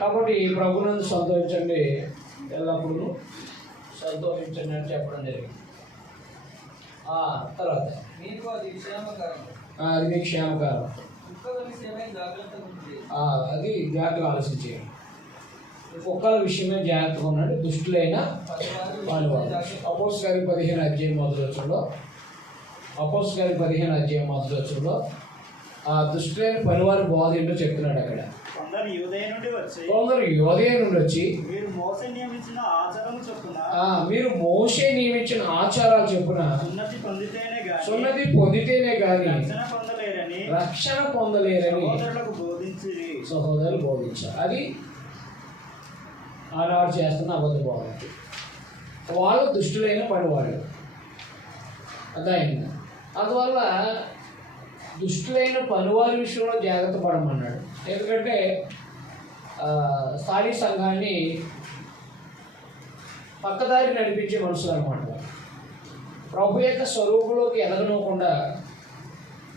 కాబట్టి ప్రభునందు సంతోషించండి, ఎల్లప్పుడూ సంతోషించండి అని చెప్పడం జరిగింది. తర్వాత అది మీకు క్షేమకారం, అది జాగ్రత్తగా ఆలోచించేయండి. కుక్కల విషయమే జాగ్రత్తగా ఉన్నాడు. దుష్టులైన పనివారు. అపోస్తలుల 15 అధ్యాయం మొదటి వచనంలో, అపోస్తలుల 15 అధ్యాయం మొదటి వచనంలో ఆ దుష్టులైన పనివారి బోధ ఏంటో చెప్తున్నాడు. అక్కడ కొందరు యోదయ నుండి వచ్చి మీరు మోషే నియమించిన ఆచారాలు చొప్పున సున్నతి పొందితేనే గాని రక్షణ పొందలేరని సహోదరులు బోధించారు. అది ఆనాడు చేస్తున్న అబద్ధ బోధ. వాళ్ళు దుష్టులైన పనివాళ్ళు. అదైంది. అందువల్ల దుష్టులైన పనివారి విషయంలో జాగ్రత్త పడమన్నాడు. ఎందుకంటే స్థానిక సంఘాన్ని పక్కదారి నడిపించే మనుషులు అనమాట. ప్రభు యొక్క స్వరూపంలోకి ఎదగనివ్వకుండా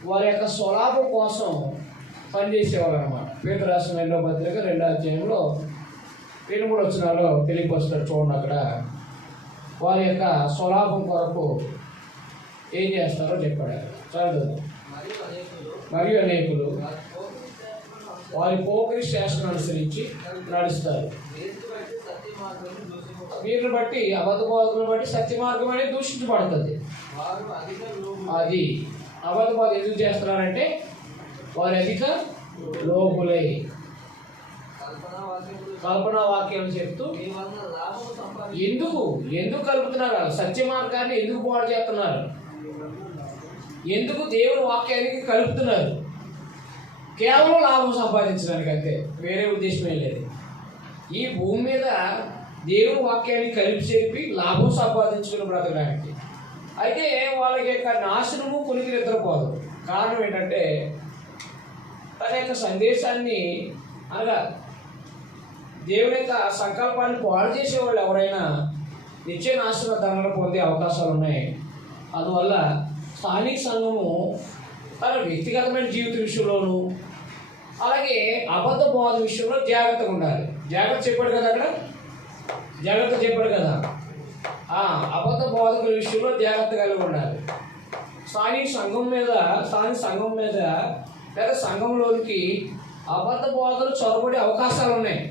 వారి యొక్క స్వలాభం కోసం పనిచేసేవారు అనమాట. పేతురు రాసిన 2వ పత్రిక 2వ అధ్యాయంలో 23 వచనాల్లో తెలియపరుస్తాడు. చూడండి, అక్కడ వారి యొక్క స్వలాభం కొరకు ఏం చేస్తారో చెప్పాడు. చదువు. మరియు అనేకులు వారి పోకరి శాసనం అనుసరించి నడుస్తారు. వీరిని బట్టి అబద్ధ బోధకులను బట్టి సత్య మార్గం అనేది దూషించబడుతుంది. అది అబద్ధ బోధ ఎందుకు చేస్తున్నారంటే వారి అధిక లోపులై కల్పనా వాక్యాలు చెప్తూ ఎందుకు కలుపుతున్నారు? సత్య మార్గాన్ని ఎందుకు పాడు చేస్తున్నారు? ఎందుకు దేవుని వాక్యానికి కలుపుతున్నారు? కేవలం లాభం సంపాదించడానికి అంతే, వేరే ఉద్దేశమే లేదు. ఈ భూమి మీద దేవుని వాక్యాన్ని కలిపి చెప్పి లాభం సంపాదించుకుని బ్రతకడానికి. అయితే వాళ్ళకి యొక్క నాశనము కొనికి నిద్రపోదు. కారణం ఏంటంటే తన యొక్క సందేశాన్ని అనగా దేవుని యొక్క సంకల్పాన్ని పాడు చేసేవాళ్ళు ఎవరైనా నిత్య నాశన దండన పొందే అవకాశాలు ఉన్నాయి. అందువల్ల స్థానిక సంఘము తన వ్యక్తిగతమైన జీవిత విషయంలోనూ అలాగే అబద్ధ బోధ విషయంలో జాగ్రత్తగా ఉండాలి. జాగ్రత్త చెప్పాడు కదా, అక్కడ జాగ్రత్త చెప్పాడు కదా. అబద్ధ బోధకుల విషయంలో జాగ్రత్త కలిగి ఉండాలి. స్థానిక సంఘం మీద లేదా సంఘంలోనికి అబద్ధ బోధలు చొరబడే అవకాశాలు ఉన్నాయి.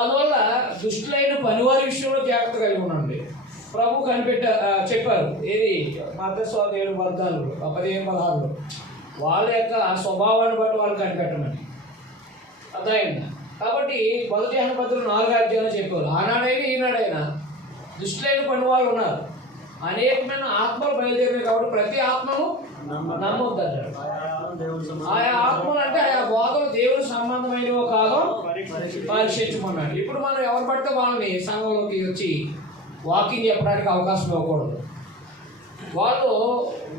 అందువల్ల దుష్టులైన పనివారి విషయంలో జాగ్రత్త కలిగి ఉండండి. ప్రభు చెప్పారు. ఏది మత్తయి 7:14, 15-16 వాళ్ళ యొక్క స్వభావాన్ని బట్టి వాళ్ళు కనిపెట్టమని. అర్థమైందా? కాబట్టి 1 యోహాను పత్రిక 4వ అధ్యాయంలో చెప్పారు. ఆనాడైనా ఈనాడైనా దుష్టులైన పనివాళ్ళు ఉన్నారు. అనేకమైన ఆత్మలు బయలుదేరినాయి. కాబట్టి ప్రతి ఆత్మను నమ్మొద్దు అంటాడు. ఆయా ఆత్మలు అంటే ఆయా బోధలు దేవుని సంబంధమైనవో కాదో పరీక్షించమన్నాడు. ఇప్పుడు మనం ఎవరు పడితే వాళ్ళని సంఘంలోకి వచ్చి వాకింగ్ చెప్పడానికి అవకాశం ఇవ్వకూడదు. వాళ్ళు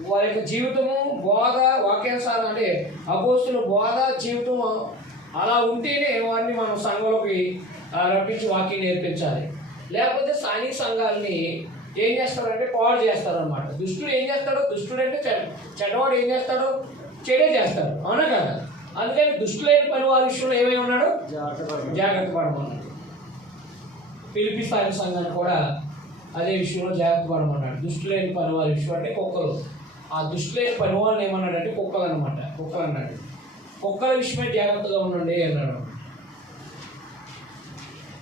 వారి యొక్క జీవితము బోధ వాక్యానుసారం అంటే అపోస్తుల బోధ జీవితం అలా ఉంటేనే వారిని మనం సంఘంలోకి రప్పించి వాక్యం నేర్పించాలి. లేకపోతే స్థానిక సంఘాలని ఏం చేస్తారంటే పాడు చేస్తారనమాట. దుష్టుడు ఏం చేస్తాడో, దుష్టుడు అంటే చెడ్డవాడు ఏం చేస్తాడో చెడే చేస్తాడు. అవునా కదా? అందుకని దుష్టులైన పని వారి విషయంలో ఏమై ఉన్నాడు? జాగ్రత్త పడమన్నాడు. ఫిలిప్పీ స్థానిక సంఘాన్ని కూడా అదే విషయంలో జాగ్రత్త పడమన్నాడు. దుష్టులైన పని వారి విషయం అంటే కుక్కలు. ఆ దుష్టులైన పని వాళ్ళని ఏమన్నాడంటే కుక్కలు అనమాట. కుక్కలు అన్నాడు. కుక్కల విషయమే జాగ్రత్తగా ఉండండి అన్నాడు.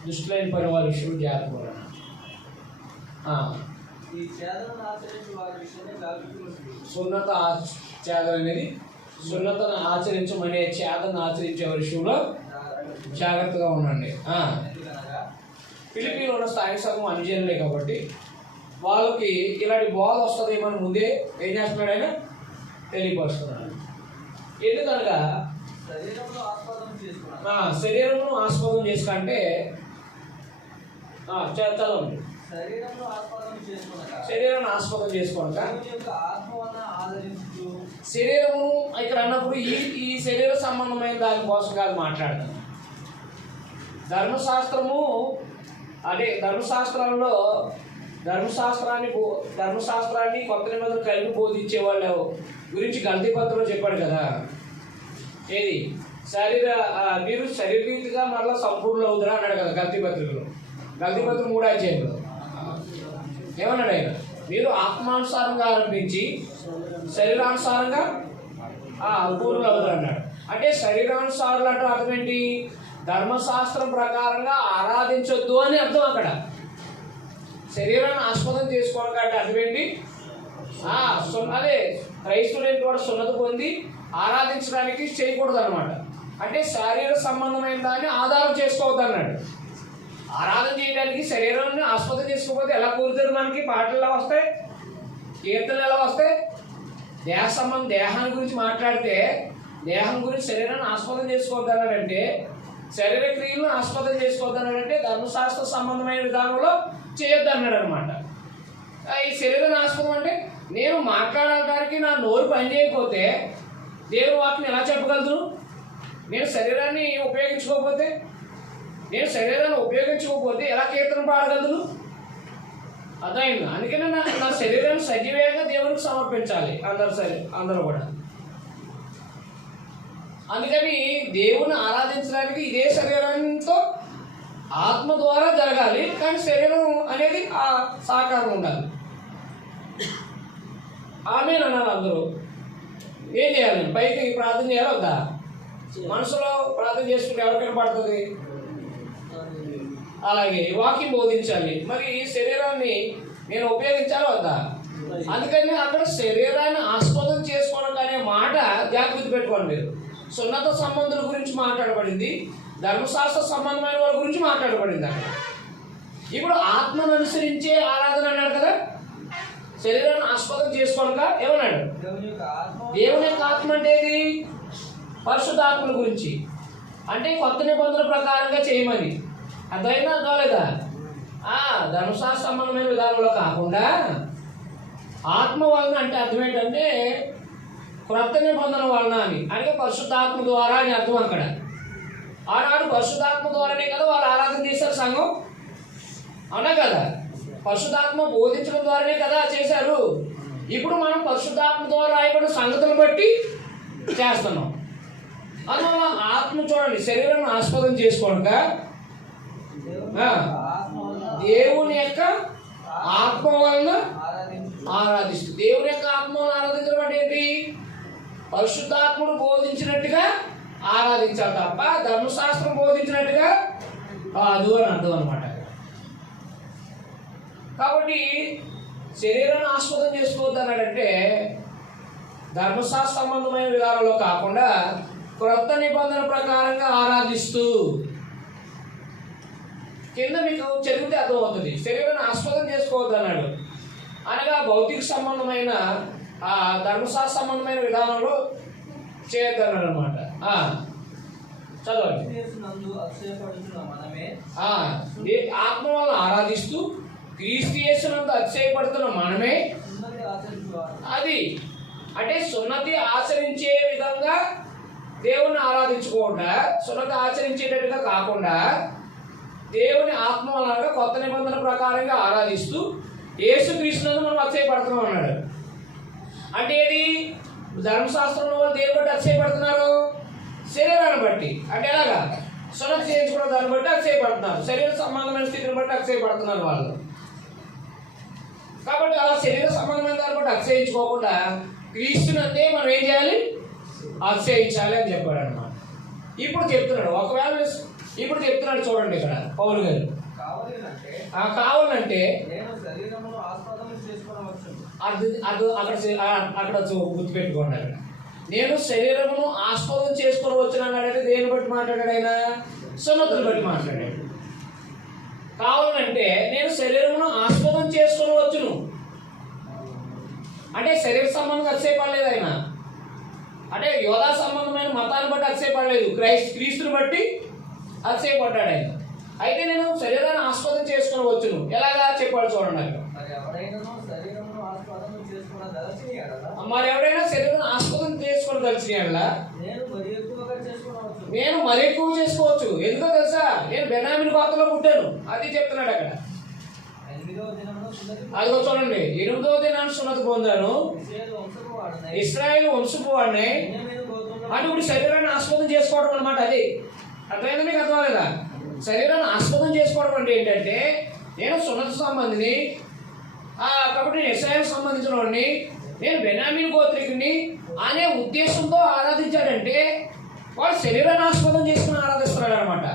దుష్టులైన పని వారి విషయంలో జాగ్రత్త పడన్నాడు. సున్నత త్యాగం అనేది సున్నతను ఆచరించమనే త్యాగను ఆచరించే విషయంలో జాగ్రత్తగా ఉండండి. ఫిలిప్పీలో ఉన్న స్థానిక సంఘం అనుజనులే కాబట్టి వాళ్ళకి ఇలాంటి బోధ వస్తుందేమని ముందే ఏం చేస్తున్నాడు? ఆయన తెలియపరుస్తున్నాడు. ఎందుకనగా శరీరమును ఆస్పదం చేసుకుంటే చదవండి. శరీరాన్ని ఆస్పదం చేసుకోనక శరీరము ఇక్కడ అన్నప్పుడు ఈ శరీర సంబంధమైన దానికోసం కాదు మాట్లాడతాను. ధర్మశాస్త్రము అంటే ధర్మశాస్త్రాన్ని కొత్త నిబంధనలు కలిపి బోధించే వాళ్ళ గురించి గల్తీ పత్రంలో చెప్పాడు కదా. ఏది మీరు శరీరీతిగా మరలా సంపూర్ణులు అవుతారా అన్నాడు కదా గల్తీ పత్రికలో. గల్తీ పత్రిక 3వ అధ్యాయంలో ఏమన్నాడు ఆయన? మీరు ఆత్మానుసారంగా ఆరంభించి శరీరానుసారంగా పూర్ణులు అవుతారు అన్నాడు. అంటే శరీరానుసారులు అంటే అర్థం ఏంటి? ధర్మశాస్త్రం ప్రకారంగా ఆరాధించొద్దు అని అర్థం. అక్కడ శరీరాన్ని ఆస్పదం చేసుకోవడం అంటే అర్థం ఏంటి? అదే క్రైస్తవులైన కూడా సున్నతి పొంది ఆరాధించడానికి చేయకూడదు అనమాట. అంటే శారీర సంబంధమైన దాన్ని ఆధారం చేసుకోవద్దు అన్నాడు. ఆరాధన చేయడానికి శరీరాన్ని ఆస్పదం చేసుకోకపోతే ఎలా కుదురుతుంది? మనకి పాటలు ఎలా వస్తాయి, కీర్తనలు ఎలా వస్తాయి? దేహాన్ని గురించి మాట్లాడితే దేహం గురించి శరీరాన్ని ఆస్పదం చేసుకోవద్దు అన్నాడంటే, శరీర క్రియలను ఆస్పదం చేసుకోవద్దు అన్నాడంటే ధర్మశాస్త్ర సంబంధమైన విధానంలో చేయొద్దు అన్నాడు అనమాట. ఈ శరీరాన్ని ఆస్పదం అంటే నేను మాట్లాడడానికి నా నోరు పని చేయకపోతే దేవుని వాక్యం ఎలా చెప్పగలదు? నేను శరీరాన్ని ఉపయోగించుకోకపోతే ఎలా కీర్తన పాడగలదు? అర్థమైంది. అందుకనే నా శరీరాన్ని సజీవంగా దేవునికి సమర్పించాలి అందరూ కూడా. అందుకని దేవుని ఆరాధించడానికి ఇదే శరీరంతో ఆత్మ ద్వారా జరగాలి, కానీ శరీరం అనేది ఆ సహకారం ఉండాలి. ఆమేన్ అన్నారు అందరూ. ఏం చేయాలి? పైకి ప్రార్థన చేయాలి వద్దా? మనసులో ప్రార్థన చేసుకుంటే ఎవరికైనా పడుతుంది? అలాగే వాక్యం బోధించాలి. మరి ఈ శరీరాన్ని నేను ఉపయోగించాలి వద్దా? అందుకని అక్కడ శరీరాన్ని ఆస్పదం చేసుకోవడం అనే మాట జాగ్రత్త పెట్టుకోండి. మీరు సున్నత సంబంధుల గురించి మాట్లాడబడింది, ధర్మశాస్త్ర సంబంధమైన వాళ్ళ గురించి మాట్లాడబడింది. అక్కడ ఇప్పుడు ఆత్మను అనుసరించే ఆరాధన అన్నాడు కదా. శరీరాన్ని ఆస్పదం చేసుకోవడం ఏమన్నాడు? దేవుని యొక్క ఆత్మ అంటే ఏది? పరిశుద్ధాత్మల గురించి. అంటే కొత్త నిబంధనల ప్రకారంగా చేయమని అర్థమైనా అర్థలేదా? ధర్మశాస్త్ర సంబంధమైన విధానంలో కాకుండా ఆత్మ వలన అంటే అర్థం ఏంటంటే క్రొత్త నిబంధన వలన అని, అంటే పరిశుద్ధాత్మ ద్వారా అని అర్థం. అక్కడ ఆనాడు పరిశుద్ధాత్మ ద్వారానే కదా వాళ్ళు ఆరాధన చేశారు సంఘం, అవునా కదా? పరిశుద్ధాత్మ బోధించడం ద్వారానే కదా చేశారు. ఇప్పుడు మనం పరిశుద్ధాత్మ ద్వారా రాయబడిన సంగతులను బట్టి చేస్తున్నాం. అందువల్ల ఆత్మ చూడండి, శరీరాన్ని ఆస్పదం చేసుకోక దేవుని యొక్క ఆత్మ వలన ఆరాధిస్తూ, దేవుని యొక్క ఆత్మ వలన ఆరాధించడం అంటే ఏంటి? పరిశుద్ధాత్ముడు బోధించినట్టుగా ఆరాధించాలి తప్ప ధర్మశాస్త్రం బోధించినట్టుగా కాదు అని అర్థం అనమాట. కాబట్టి శరీరాన్ని ఆస్పదం చేసుకోవద్దు అన్నాడంటే ధర్మశాస్త్ర సంబంధమైన విధానంలో కాకుండా క్రొత్త నిబంధన ప్రకారంగా ఆరాధిస్తూ, కింద మీకు చదివితే అర్థమవుతుంది. శరీరాన్ని ఆస్పదం చేసుకోవద్దు అన్నాడు అనగా భౌతిక సంబంధమైన ధర్మశాస్త్ర సంబంధమైన విధానంలో చేయొద్దు అన్నాడు అనమాట. చదవండి. ఆత్మ వల్ల ఆరాధిస్తూ క్రీస్తు యేసునందు అతిశయపడుతున్న మనమే అది అంటే సున్నతి ఆచరించే విధంగా దేవుని ఆరాధించుకోకుండా, సున్నతి ఆచరించేటట్టుగా కాకుండా దేవుని ఆత్మ వలన కొత్త నిబంధన ప్రకారంగా ఆరాధిస్తూ యేసుక్రీస్తునందు మనం అతిశయపడుతున్నాం అన్నాడు. అంటే ఏది? ధర్మశాస్త్రంలో వాళ్ళు దేని బట్టి అతిశయపడుతున్నారు? శరీరాన్ని బట్టి. అంటే ఎలాగా? సున్నతి చేయించుకున్న దాన్ని బట్టి అతిశయపడుతున్నారు, శరీర సంబంధమైన స్థితిని బట్టి అతిశయపడుతున్నారు వాళ్ళు. కాబట్టి అలా శరీర సంబంధమైన దాన్ని బట్టి అతిశయించుకోకుండా క్రీస్తునందే మనం ఏం చేయాలి? అతిశయించాలి అని చెప్పాడు అన్నమాట. ఇప్పుడు చెప్తున్నాడు చూడండి ఇక్కడ పౌలు గారు. కావాలంటే అక్కడ గుర్తుపెట్టుకోండి. అక్కడ నేను శరీరమును ఆస్పదం చేసుకొని వచ్చినాడంటే దేని బట్టి మాట్లాడాడు ఆయన? సున్నతులు బట్టి మాట్లాడాడు. కావాలంటే నేను శరీరమును ఆస్పదం చేసుకొని వచ్చును అంటే శరీర సంబంధంగా అతిశయపడలేదు ఆయన. అంటే యోధా సంబంధమైన మతాన్ని బట్టి అతిశయపడలేదు, క్రీస్తుని బట్టి అతిశయపడ్డాడు ఆయన. అయితే నేను శరీరాన్ని ఆస్పదం చేసుకొని వచ్చును ఎలాగా చెప్పాడు చూడండి. మరి ఎవరైనా శరీరం ఆస్పదం చేసుకొని తెలిసిన నేను మరి ఎక్కువ చేసుకోవచ్చు. ఎందుకో తెలుసా? నేను బెనామిన్ పాత్రలో పుట్టాను, అది చెప్తున్నాడు అక్కడ. అదిగో చూడండి, 8వ దినాన్ని సున్నతి పొందాను, ఇశ్రాయేలు వంశపు వాడిని, అంటే ఇప్పుడు శరీరాన్ని ఆస్పదం చేసుకోవడం అనమాట. అది అర్థమైందా మీకు? అర్థం లేదా? శరీరాన్ని ఆస్పదం చేసుకోవడం అంటే ఏంటంటే నేను సున్నత సంబంధిని, కాబట్టి నేను ఇశ్రాయేలుకు సంబంధించిన వాడిని, నేను బెన్యామీను గోత్రికుని అనే ఉద్దేశంతో ఆరాధించాడంటే వాడు శరీరాన్ని ఆస్పదం చేసుకుని ఆరాధిస్తున్నాడు అనమాట.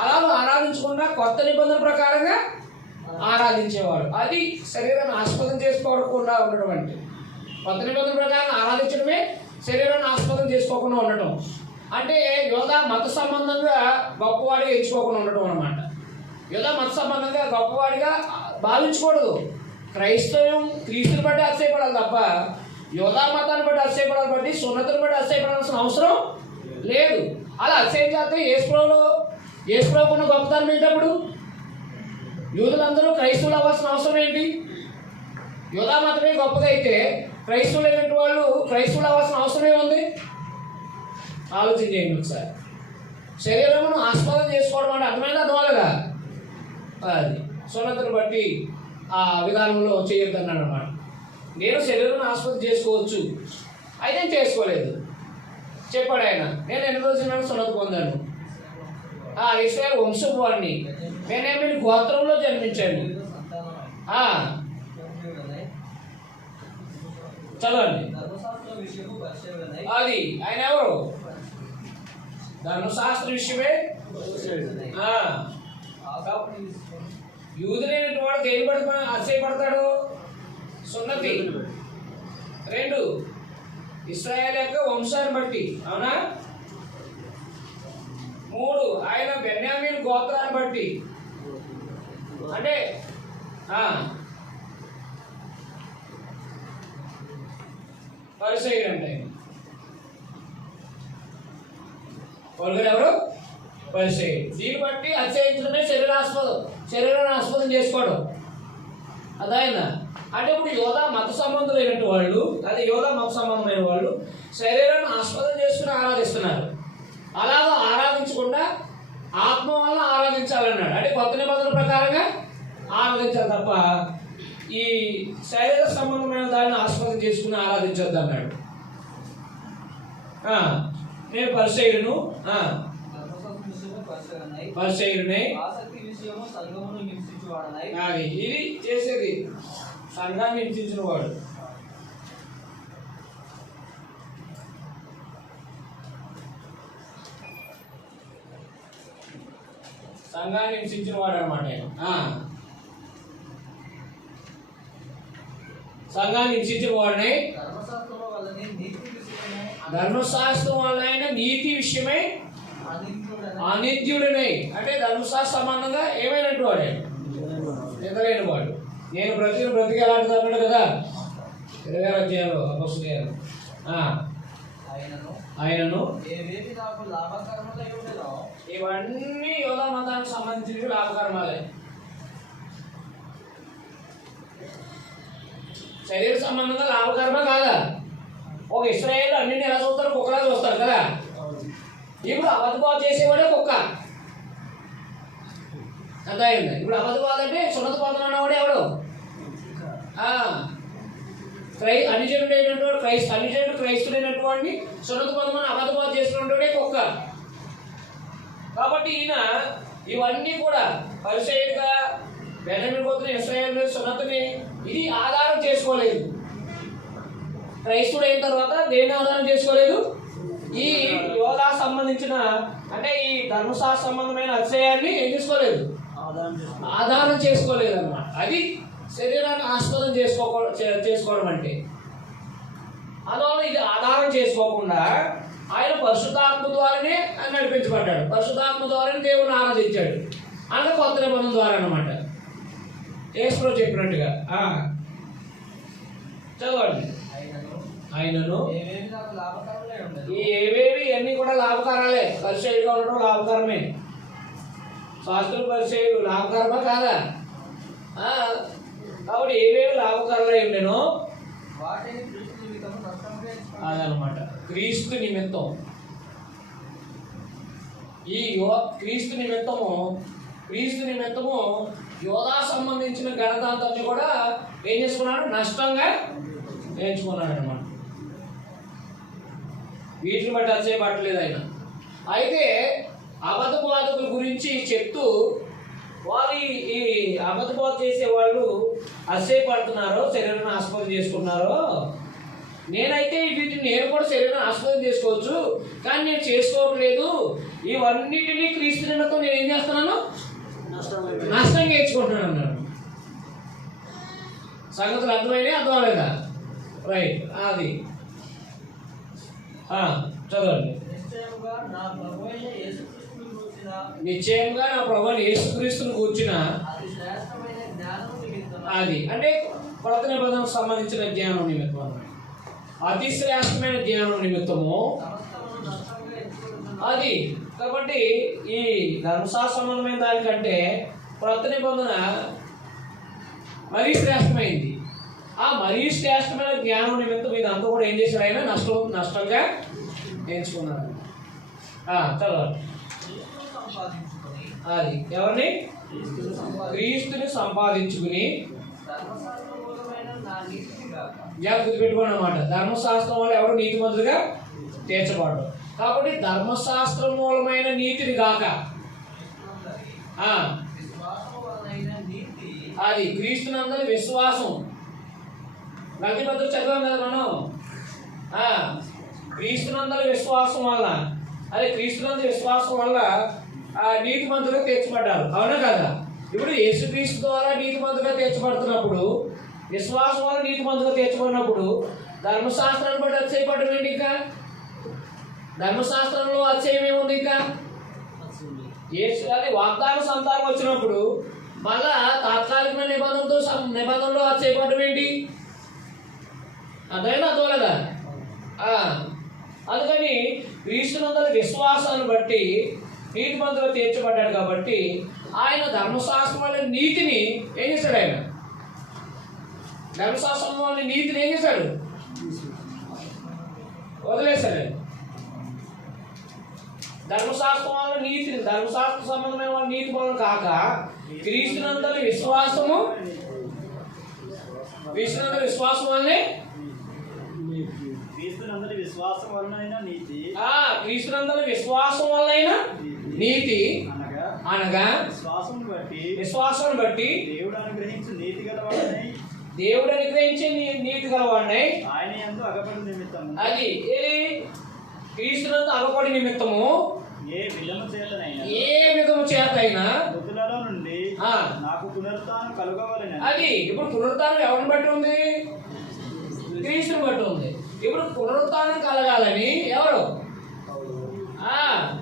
అలా ఆరాధించకుండా కొత్త నిబంధన ప్రకారంగా ఆరాధించేవాడు. అది శరీరాన్ని ఆస్పదం చేసుకోకుండా ఉండడం అంటే. కొత్త నిబంధన ప్రకారం ఆరాధించడమే శరీరాన్ని ఆస్పదం చేసుకోకుండా ఉండటం అంటే. యోధా మత సంబంధంగా గొప్పవాడిగా ఎంచుకోకుండా ఉండటం అనమాట. యోధా మత సంబంధంగా గొప్పవాడిగా భావించకూడదు. క్రైస్తవం క్రీస్తుని బట్టి అతిశయపడాలి తప్ప యోధా మతాన్ని బట్టి అతిశయపడాలి, బట్టి సున్నతిని బట్టి అతిశయపడాల్సిన అవసరం లేదు. అలా అతిశయం చేస్తే యేసుప్రభుకున్న గొప్పతనం ఏంటప్పుడు? యూదులందరూ క్రైస్తవులు అవ్వాల్సిన అవసరం ఏంటి? యోధా మతమే గొప్పగా అయితే క్రైస్తవులు అయినటువంటి వాళ్ళు క్రైస్తవులు అవ్వాల్సిన అవసరం ఏముంది? ఆలోచన చేయండి ఒకసారి. శరీరమును ఆస్పదం చేసుకోవడం అంటే అర్థమైనా అర్థవాలేదా? అది సున్నతిని బట్టి ఆ విధానంలో చేయొద్దన్నాడు అన్నమాట. నేను శరీరాన్ని ఆస్పదం చేసుకోవచ్చు, అయితే చేసుకోలేదు చెప్పాడు ఆయన. నేను ఎన్ని రోజులు సున్నతి పొందాను, ఇశ్రాయేలు వంశపు వాడిని, నేనేమి గోత్రంలో జన్మించాను. చదవండి. అది ఆయన ఎవరు? ధర్మశాస్త్ర విషయమే యూదులైనటువంటి వాడు దేని బట్టి అతిశయపడతాడు? సున్నతి. 2 ఇశ్రాయేలు యొక్క వంశాన్ని బట్టి, అవునా? 3 ఆయన బెన్యామీను గోత్రాన్ని బట్టి. అంటే పరిసయ్యుడు అంటే వాళ్ళు ఎవరు? పరిసయ్యుడు. దీన్ని బట్టి అతిశయించడమే శరీరాన్ని ఆస్పదం చేసుకోవడం. అదైనా అంటే ఇప్పుడు యోధా మత సంబంధులైనటువంటి వాళ్ళు, అదే యోధా మత సంబంధమైన వాళ్ళు శరీరాన్ని ఆస్పదం చేసుకుని ఆరాధిస్తున్నారు. అలాగా ఆరాధించకుండా ఆత్మ వల్ల ఆరాధించాలన్నాడు. అంటే కొత్త నిబంధనల ప్రకారంగా ఆరాధించాలి తప్ప ఈ శరీర సంబంధమైన దాన్ని ఆస్పదం చేసుకుని ఆరాధించొద్దు అన్నాడు. నేను పరిసయ్యుడును, ఇది చేసేది సంఘాన్ని హింసించిన వాడు. సంఘాన్ని హింసించిన వాడు అనమాట. సంఘాన్ని హింసించిన వాడిని ధర్మశాస్త్రం వల్ల నీతి విషయమై అనిత్యుడినై, అంటే ధర్మశాస్త్ర సంబంధంగా ఏమైనట్టు వాడే నిద్రలేని వాడు. నేను బ్రతికి ఎలాంటిది అన్నాడు కదా 20 అధ్యాయంలో అపొస్తలులు. ఆయనను ఇవన్నీ యోధా మతానికి సంబంధించినవి లాభకర్మాలే. శరీర సంబంధంగా లాభకర్మ కాదా? ఒక ఇశ్రాయేలు అన్నింటినీ ఎలా చూస్తారు? కుక్కలా చూస్తారు కదా. ఇప్పుడు అబద్ధబాధ చేసేవాడే కుక్క. అర్థమైంది? ఇప్పుడు అబద్ధబాధ అంటే సున్నత పొందడం అన్నవాడు ఎవడు? అనిజనుడైనటువంటి క్రైస్తుడైనటువంటి వాడిని సున్నత పొందమని అబద్ధబాధ చేసినటువంటి కుక్క. కాబట్టి ఈయన ఇవన్నీ కూడా పరిసయ్యుడిగా బెన్యామీను గోత్రం ఇశ్రాయేలు సున్నతిని ఇది ఆధారం చేసుకోలేదు. క్రైస్తుడు అయిన తర్వాత దేన్ని ఆధారం చేసుకోలేదు? ఈ యోధా సంబంధించిన అంటే ఈ ధర్మశాస్త్ర సంబంధమైన అతిశయాన్ని ఏం చేసుకోలేదు? ఆధారం చేసుకోలేదు అన్నమాట. అది శరీరాన్ని ఆస్పదం చేసుకోవడం అంటే. అందువల్ల ఇది ఆధారం చేసుకోకుండా ఆయన పరిశుద్ధాత్మ ద్వారానే నడిపించబడ్డాడు. పరిశుద్ధాత్మ ద్వారానే దేవుని ఆరాధించాడు. అనగా కొత్త నిబంధన ద్వారా అన్నమాట. యేసుప్రభు చెప్పినట్టుగా. చదవండి. ఆయనను ఏవేవి అన్నీ కూడా లాభకరాలే. పరిచయులుగా ఉండడం లాభకరమే. శాస్త్రులు పరిచయులు లాభకరమా కాదా? కాబట్టి ఏవేవి లాభకరాలే ఉండేనో అదనమాట. క్రీస్తు నిమిత్తం క్రీస్తు నిమిత్తము యోధా సంబంధించిన ఘనతాంతాన్ని కూడా ఏం చేసుకున్నాడు? నష్టంగా ఎంచుకున్నాడు అనమాట. వీటిని బట్టి అతిశయపడలేదు ఆయన. అయితే అబద్ధ బోధకుల గురించి చెప్తూ వారు ఈ అబద్ధ బోధ చేసే వాళ్ళు అతిశయపడుతున్నారో, శరీరాన్ని ఆస్పదం చేసుకున్నారో, నేనైతే వీటిని నేను కూడా శరీరాన్ని ఆస్పదం చేసుకోవచ్చు, కానీ నేను చేసుకోవట్లేదు. ఇవన్నిటినీ క్రీస్తు నిమిత్తం నేను ఏం చేస్తున్నాను? నష్టంగా ఎంచుకుంటున్నాను అన్నాడు. సంగతులు అర్థమైనా అర్థం లేదా? రైట్, అది చదవండి. నిశ్చయంగా నా ప్రభువైన యేసుక్రీస్తును కూర్చిన అది అంటే కొత్త నిబంధనకు సంబంధించిన జ్ఞానం నిమిత్తం, అతి శ్రేష్టమైన జ్ఞానం నిమిత్తము అది. కాబట్టి ఈ ధర్మశాస్త్ర సంబంధమైన దానికంటే కొత్త నిబంధన మరీ శ్రేష్టమైంది. ఆ మరీ శ్రేష్టమైన జ్ఞానం నిమిత్తం ఇదంతా కూడా ఏం చేశాడు ఆయన? నష్టంగా ఎంచుకున్నాడు. చదవండి. అది ఎవరిని? క్రీస్తుని సంపాదించుకుని జాగ్రత్త పెట్టుకోండి అన్నమాట. ధర్మశాస్త్రం వల్ల ఎవరు నీతిమంతులుగా తీర్చబడరు. కాబట్టి ధర్మశాస్త్రం మూలమైన నీతిని గాక అది క్రీస్తునందరి విశ్వాసం. గల్తీపత్రిక చదివాం కదా మనం. క్రీస్తునందరి విశ్వాసం వల్ల, అదే క్రీస్తునందరి విశ్వాసం వల్ల నీతిమంతులుగా తీర్చబడ్డారు. అవునా కదా? ఇప్పుడు యేసుక్రీస్తు ద్వారా నీతిమంతులుగా తీర్చబడుతున్నప్పుడు, విశ్వాసం వల్ల నీతిమంతులుగా తీర్చబడినప్పుడు ధర్మశాస్త్రాన్ని బట్టి అతిశయపడడం ఏంటి? ఇంకా ధర్మశాస్త్రంలో అతిశయం ఏముంది? ఇంకా అది వాగ్దాన సంతానం వచ్చినప్పుడు మళ్ళా తాత్కాలికమైన నిబంధనలో అతిశయపడడం ఏంటి? అదైనా అర్థమలేదా? అందుకని క్రీస్తునందరి విశ్వాసాన్ని బట్టి నీతిమంతులుగా తీర్చబడ్డాడు. కాబట్టి ఆయన ధర్మశాస్త్రం వల్ల నీతిని ఏం చేశాడు? ఆయన ధర్మశాస్త్రం వల్ల నీతిని ఏం చేశాడు? వదిలేశాడు. ధర్మశాస్త్రం వల్ల నీతిని, ధర్మశాస్త్ర సంబంధమైన వాళ్ళ నీతి వలన కాక క్రీస్తునందరి విశ్వాసము, క్రీస్తునందరి విశ్వాసం వల్లనే క్రీస్తునందరి విశ్వాసం వల్లైనా నీతి అనగా విశ్వాసం బట్టి దేవుడు అనుగ్రహించే నీతి గలవాడినై ఆయన యందు అగపడి నిమిత్తము, అది క్రీస్తునందు అగపడి నిమిత్తము ఏ విధము చేతైనా మృతులలో నుండి నాకు పునరుత్థానం కలుగవలెనని. అది ఇప్పుడు పునరుత్థానం ఎవరిని బట్టి ఉంది? క్రీస్తుని బట్టి ఉంది. ఇప్పుడు పునరుత్థానం కలగాలని ఎవరు?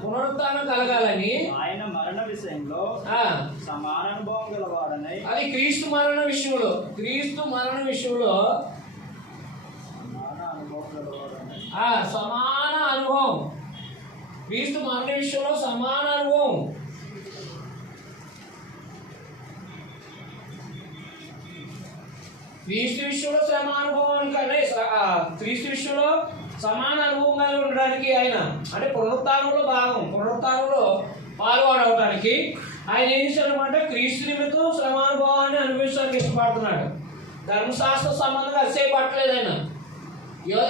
పునరుత్థానం కలగాలని ఆయన మరణ విషయంలో సమాన అనుభవం గలవాడనై, అది క్రీస్తు మరణ విషయంలో సమాన అనుభవం, క్రీస్తు మరణ విషయంలో సమాన అనుభవం. క్రీస్తు విషయంలో సమాన అనుభవం కానీ క్రీస్తు విషయంలో సమాన అనుభవం కలిగి ఉండడానికి ఆయన అంటే పునరుత్థానంలో భాగం, పునరుత్థానంలో పాల్గొనడానికి ఆయన ఏం చేశాడనమాట? క్రీస్తు నిమిత్తం శ్రమానుభవాన్ని అనుభవించడానికి ఇష్టపడుతున్నాడు. ధర్మశాస్త్ర సంబంధంగా అతిశయపడలేదు ఆయన.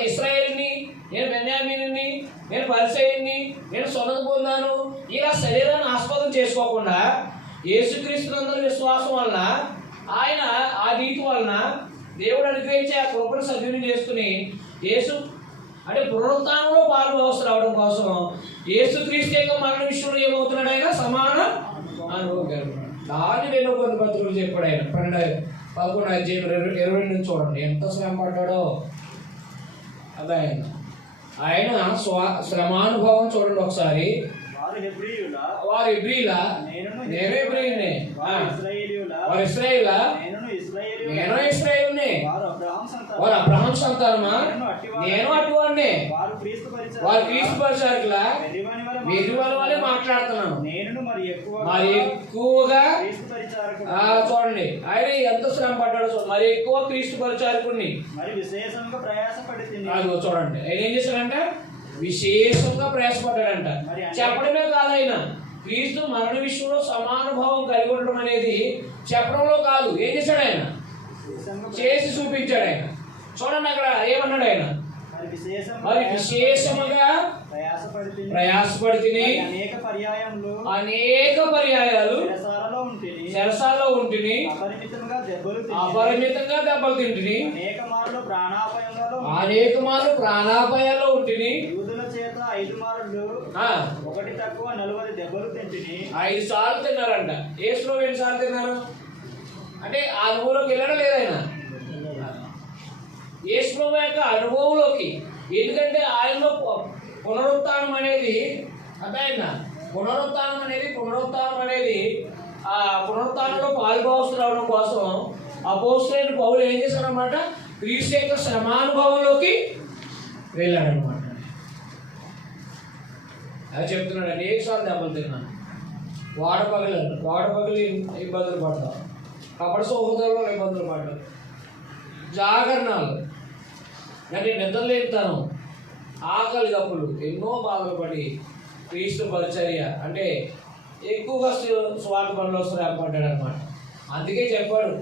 ఇశ్రాయేలుని, నేను బెన్యామీనుని, నేను పరిసయ్యుని, నేను సున్నతి పొందాను, ఇలా శరీరాన్ని ఆస్పదం చేసుకోకుండా యేసుక్రీస్తునందరి విశ్వాసం వలన ఆయన ఆ నీతి వలన దేవుడు అనుగ్రహించి ఆ కృపను సద్వినియోగం చేసుకుని యేసు అంటే పునరుత్థానంలో పాల్గొవలసి రావడం కోసం యేసుక్రీస్తు యొక్క మరణ విషయంలో ఏమవుతున్నాడు? ఆయన సమాన అనుభవం కలుగుతున్నాడు. దాని వేలో కొన్ని పత్రికలు చెప్పాడు ఆయన. 11:22 నుంచి చూడండి ఎంత శ్రమ పడ్డాడో. అదే ఆయన శ్రమానుభవం చూడండి ఒకసారి. వారు హెబ్రీయుల, నేను హెబ్రీయుని, వారు ఇశ్రాయేలా, నేను ఇశ్రాయేలుని, వారు అబ్రహాము సంతానమా, నేను అటువాడిని, వారు క్రీస్తు పరిచారకుల, వెర్రివాళ్ళ వలె మాట్లాడుతున్నాను. మరి ఎక్కువగా చూడండి ఆయన ఎంత శ్రమ పడ్డాడు. మరి ఎక్కువ క్రీస్తు పరిచారకుడిని అది చూడండి. ఆయన ఏం చేశాడంట? విశేషంగా ప్రయాసపడ్డాడంట. చెప్పడమే కాదు, ఆయన క్రీస్తు మరణ విషయంలో సమానుభావం కలిగి ఉండడం అనేది చెప్పడంలో కాదు, ఏం చేశాడు? ఆయన చేసి చూపించాడు. ఆయన చూడండి అక్కడ ఏమన్నాడు? ఆయన మరి విశేషముగా ప్రయాసపడితిని, అనేక పర్యాయాలు చెరసాలలో ఉంటిని, అపరిమితంగా దెబ్బలు తింటిని, అనేక మార్లు ప్రాణాపాయాల్లో ఉంటిని, ఒకటి తక్కువ 40 దెబ్బలు తింటిని. 5 సార్లు తిన్నారంట. ఏసులో ఎన్నిసార్లు తిన్నారు అంటే ఆ అనుభవంలోకి వెళ్ళడం లేదు ఆయన. యేసులో యొక్క అనుభవంలోకి, ఎందుకంటే ఆయనలో పునరుత్థానం అనేది అర్థమైందా? పునరుత్థానం అనేది ఆ పునరుత్థానంలో పాలుభావస్తులు రావడం కోసం అపోస్తలుడైన పౌలు ఏం చేశారన్నమాట? క్రీస్తు యొక్క శ్రమానుభవంలోకి వెళ్ళాడనమాట. అది చెప్తున్నాడు. అనేక సార్లు దెబ్బలు తిన్నాను, వాడపగలి ఇబ్బందులు పడతాం, కపట సోహదలో ఇబ్బందులు పడ్డాం, జాగరణాలు అంటే నిద్రలేపుతాను, ఆకలి దప్పులు, ఎన్నో బాధలు పడి క్రీస్తు పరిచర్య అంటే ఎక్కువగా స్వార్థ పనులు శ్రమపడ్డాడు అనమాట. అందుకే చెప్పాడు,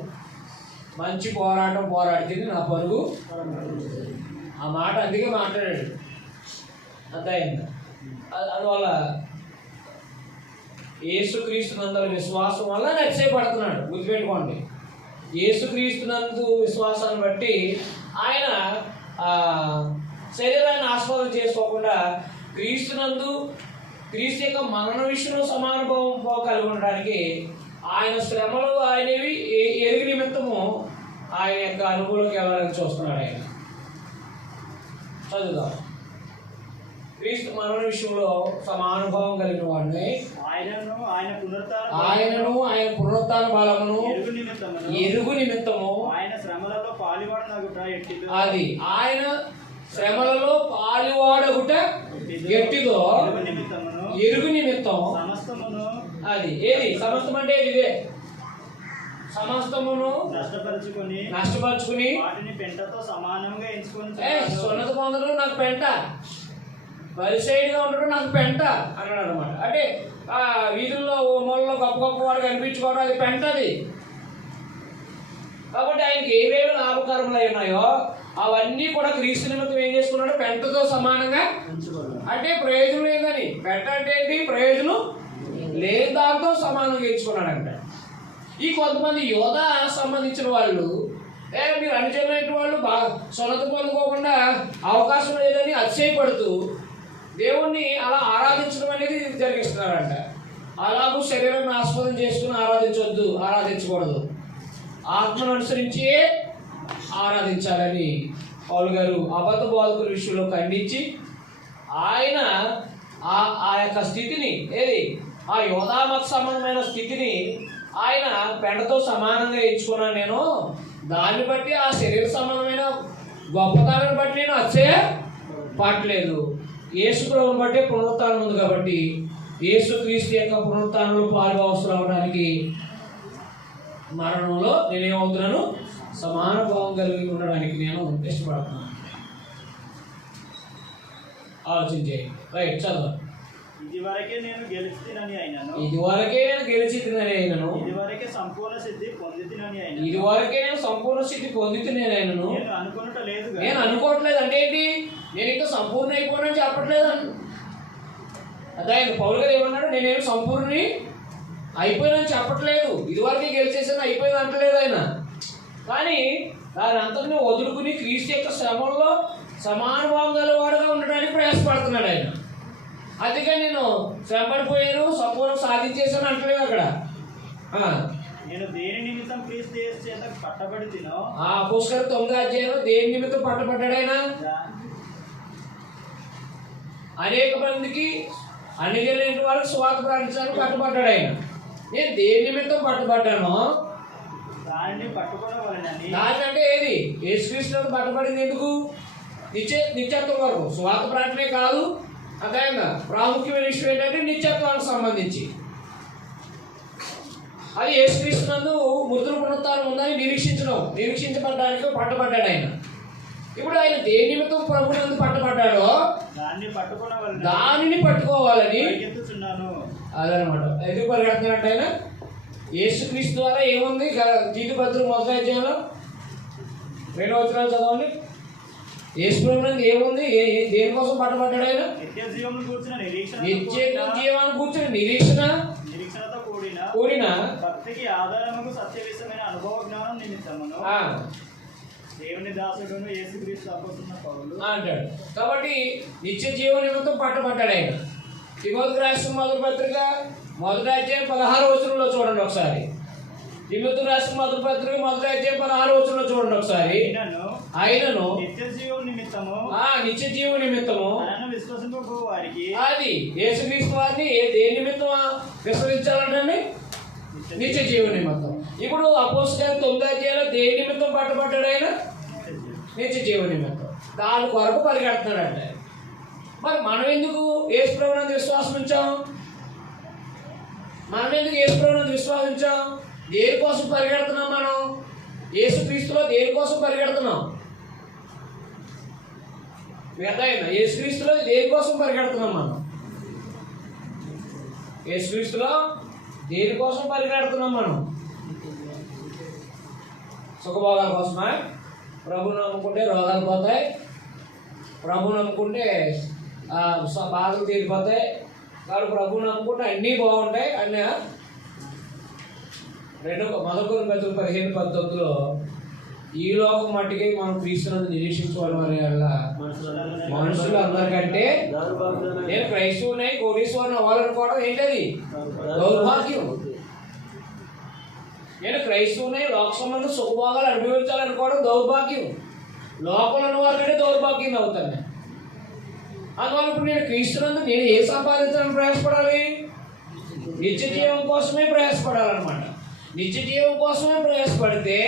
మంచి పోరాటం పోరాడితే నా పరుగు. ఆ మాట అందుకే మాట్లాడాడు. అంతైందా? అందువల్ల యేసుక్రీస్తునందు విశ్వాసం వల్ల నచ్చేపడుతున్నాడు. గుర్తుపెట్టుకోండి, యేసుక్రీస్తునందు విశ్వాసాన్ని బట్టి ఆయన శరీరాన్ని ఆస్వాదన చేసుకోకుండా క్రీస్తు యొక్క మరణ విషయంలో సమానుభవం కలిగి ఉండడానికి ఆయన శ్రమలు ఆయనవి ఎరుగు నిమిత్తము ఆయన యొక్క అనుభవంలోకి వెళ్ళడానికి చూస్తున్నాడు. ఆయన చదువుదాం. క్రీస్తు మరణ విషయంలో సమానుభవం కలిగిన వాడిని, ఆయనను ఆయన పునరుత్థాన బలమును ఎరుగు నిమిత్తము ఆయన శ్రమలలో పాలువాడగుట ఎట్టిదో, అది ఆయన శ్రమలలో పాలువాడగుట ఎట్టిదో ఎరుగు నిమిత్తం సమస్తమును, అది ఏది సమస్తం అంటే ఇదే, సమస్తమును నష్టపరుచుకుని వాటిని పెంటతో సమానంగా ఎంచుకొని, సున్నత పొందడం నాకు పెంట, పరిసైడ్గా ఉండడం నాకు పెంట అన్నాడు అనమాట. అంటే ఆ వీధుల్లో మూలలో గొప్ప వాడు కనిపించుకోవడం అది పెంట. అది కాబట్టి ఆయనకి ఏవేవి లాభకరములు ఉన్నాయో అవన్నీ కూడా క్రీస్తు నిమిత్తం ఏం చేసుకున్నాడు? పెంటతో సమానంగా. అంటే ప్రయోజనం లేదని, పెంట అంటే ఏంటి? ప్రయోజనం లేని దాంతో సమానంగా ఎంచుకున్నాడంట. ఈ కొంతమంది యోధ సంబంధించిన వాళ్ళు మీరు అనుచరులైన వాళ్ళు బాగా సొంత పొందుకోకుండా అవకాశం లేదని అతిశయపడుతూ దేవుణ్ణి అలా ఆరాధించడం అనేది జరిగిస్తున్నారంట. అలాగూ శరీరాన్ని ఆస్పదం చేసుకుని ఆరాధించకూడదు, ఆత్మను అనుసరించే ఆరాధించాలని పౌలు గారు అబద్ధ బోధకుల విషయంలో ఖండించి ఆయన ఆ యొక్క స్థితిని ఆ యోధామత సంబంధమైన స్థితిని ఆయన పెంటతో సమానంగా ఎంచుకున్నాను నేను. దాన్ని బట్టి ఆ శరీర సంబంధమైన గొప్పతనాన్ని బట్టి నేను అచ్చే పట్టలేదు. యేసు ప్రభువుని బట్టి పునరుత్థానం ఉంది కాబట్టి యేసుక్రీస్తు యొక్క పునరుత్థానంలో పాలుభావస్తులు అవడానికి మరణంలో నేనేమవుతున్నాను? సమాన భావం కలిగి ఉండడానికి నేను ఇష్టపడుతున్నాను. ఆలోచించే రైట్ చదువు. ఇదివరకే నేను గెలిచి తినని అయినను, ఇదివరకే సంపూర్ణ సిద్ధి పొందితినని అయినను, నేను అనుకోవట్లేదు. అంటే ఏంటి? నేను ఇంకా సంపూర్ణ అయిపోయినని చెప్పట్లేదు. అదే పౌలు గారు ఏమన్నాడు? నేనేమి సంపూర్ణి అయిపోయినని చెప్పట్లేదు, ఇదివరకే గెలిచేసాను అయిపోయింది అంటలేదు ఆయన. కానీ దాని అంతటిని వదులుకుని క్రీస్తు యొక్క శ్రమంలో సమానుభావం గలవాడుగా ఉండడానికి ప్రయాసపడుతున్నాడు ఆయన. అందుకే నేను శ్రమపడిపోయాను, సంపూర్ణ సాధించేసాను అంటలేదు అక్కడ. నేను దేని నిమిత్తం క్రీస్తు యేసు చేత పట్టబడితినో, పుస్తకం 9వ అధ్యాయం దేని నిమిత్తం పట్టబడ్డాడు ఆయన? అనేక మందికి అన్యజనులైన వారికి సువార్త ప్రకటించడానికి పట్టుబడ్డాడు ఆయన. నేను దేని నిమిత్తం పట్టుబడ్డానో దానిని పట్టుకోవాలని. దాని అంటే ఏది? యేసుక్రీస్తుతో పట్టుబడింది ఎందుకు? నిత్యత్వం వరకు. సువార్త ప్రకటనే కాదు, అదే ప్రాముఖ్యమైన విషయం ఏంటంటే నిత్యత్వానికి సంబంధించి. అది యేసుక్రీస్తునందు మృతుల పునరుత్థానం ఉందని నిరీక్షించబడడానికి పట్టుబడ్డాడు ఆయన. ఇప్పుడు ఆయన దేని నిమిత్తం ప్రభునందు పట్టుబడ్డాడో దానిని పట్టుకోవాలని అదనమాట. ఎందుకు పరిగెడుతున్నట్టు ఆయన? యేసుక్రీస్తు ద్వారా ఏముంది? తీతు పత్రిక 1వ అధ్యాయంలో 2వ వచనాలు చదవండి. యేసుప్రభునందు ఏముంది? దేనికోసం పట్టబడ్డాడు ఆయన? నిత్య జీవాన్ని కూర్చున్న నిరీక్షణతో కూడిన భక్తికి ఆధారముకు సత్యవిషయమైన అనుభవ జ్ఞానం నిమిత్తమును దేవుని దాసుడును యేసుక్రీస్తు అపోస్తలుడైన పౌలు అంటాడు. కాబట్టి నిత్య జీవ నిమిత్తం పట్టబడ్డాడు ఆయన. తిమోతికి రాసిన మొదటి పత్రిక 1వ అధ్యాయం 16వ వచనంలో చూడండి ఒకసారి. తిమోతికి రాసిన మొదటి పత్రిక 1వ అధ్యాయం 16వ వచనంలో చూడండి ఒకసారి. ఆయనను నిత్య జీవం నిమిత్తము నిత్య జీవ నిమిత్తము విశ్వసింపబో వారికి అది యేసుక్రీస్తు వారిని దేని నిమిత్తం విశ్వసించాలంటే నిత్య జీవ నిమిత్తం. ఇప్పుడు అపోస్తలుల 9వ అధ్యాయంలో దేని నిమిత్తం పట్టబడ్డాడు ఆయన? నిత్య జీవ నిమిత్తం. దాని కొరకు పరిగెడుతున్నాడంట. మరి మనం ఎందుకు యేసుప్రభునందు విశ్వాసం ఉంచాం? విశ్వాసించాం? దేనికోసం పరిగెడుతున్నాం మనం? యేసుక్రీస్తులో దేనికోసం పరిగెడుతున్నాం? యేసుక్రీస్తులో దేనికోసం పరిగెడుతున్నాం మనం? యేసుక్రీస్తులో దేనికోసం పరిగెడుతున్నాం మనం? సుఖభోగాల కోసమా? ప్రభువుని నమ్ముకుంటే రోగాలు పోతాయి, ప్రభువుని నమ్ముకుంటే బాధలు తీరిపోతాయి, కాబట్టి ప్రభువుని నమ్ముకుంటే అన్నీ బాగుంటాయి అన్నీ. 1 కొరింథీయులకు 15:19 ఈ లోకం మట్టికి మనం క్రీస్తునందు నిరీక్షించుకోవడం వల్ల మనుషులు అందరికంటే నేను క్రైస్తవుని కోటీశ్వరుని అవ్వాలనుకోవడం ఏంటది? దౌర్భాగ్యం. నేను క్రైస్తవుని లోక సంబంధ సుఖభోగాలు అనుభవించాలనుకోవడం దౌర్భాగ్యం. లోకంలో ఉన్న వారికంటే దౌర్భాగ్యం అవుతాను నేను. అందువల్ల ఇప్పుడు నేను క్రీస్తునందు నేను ఏ సంపాదించాలని ప్రయాసపడాలి? నిత్య జీవం కోసమే ప్రయాసపడాలన్నమాట. నిత్య జీవం కోసమే ప్రయాసపడితే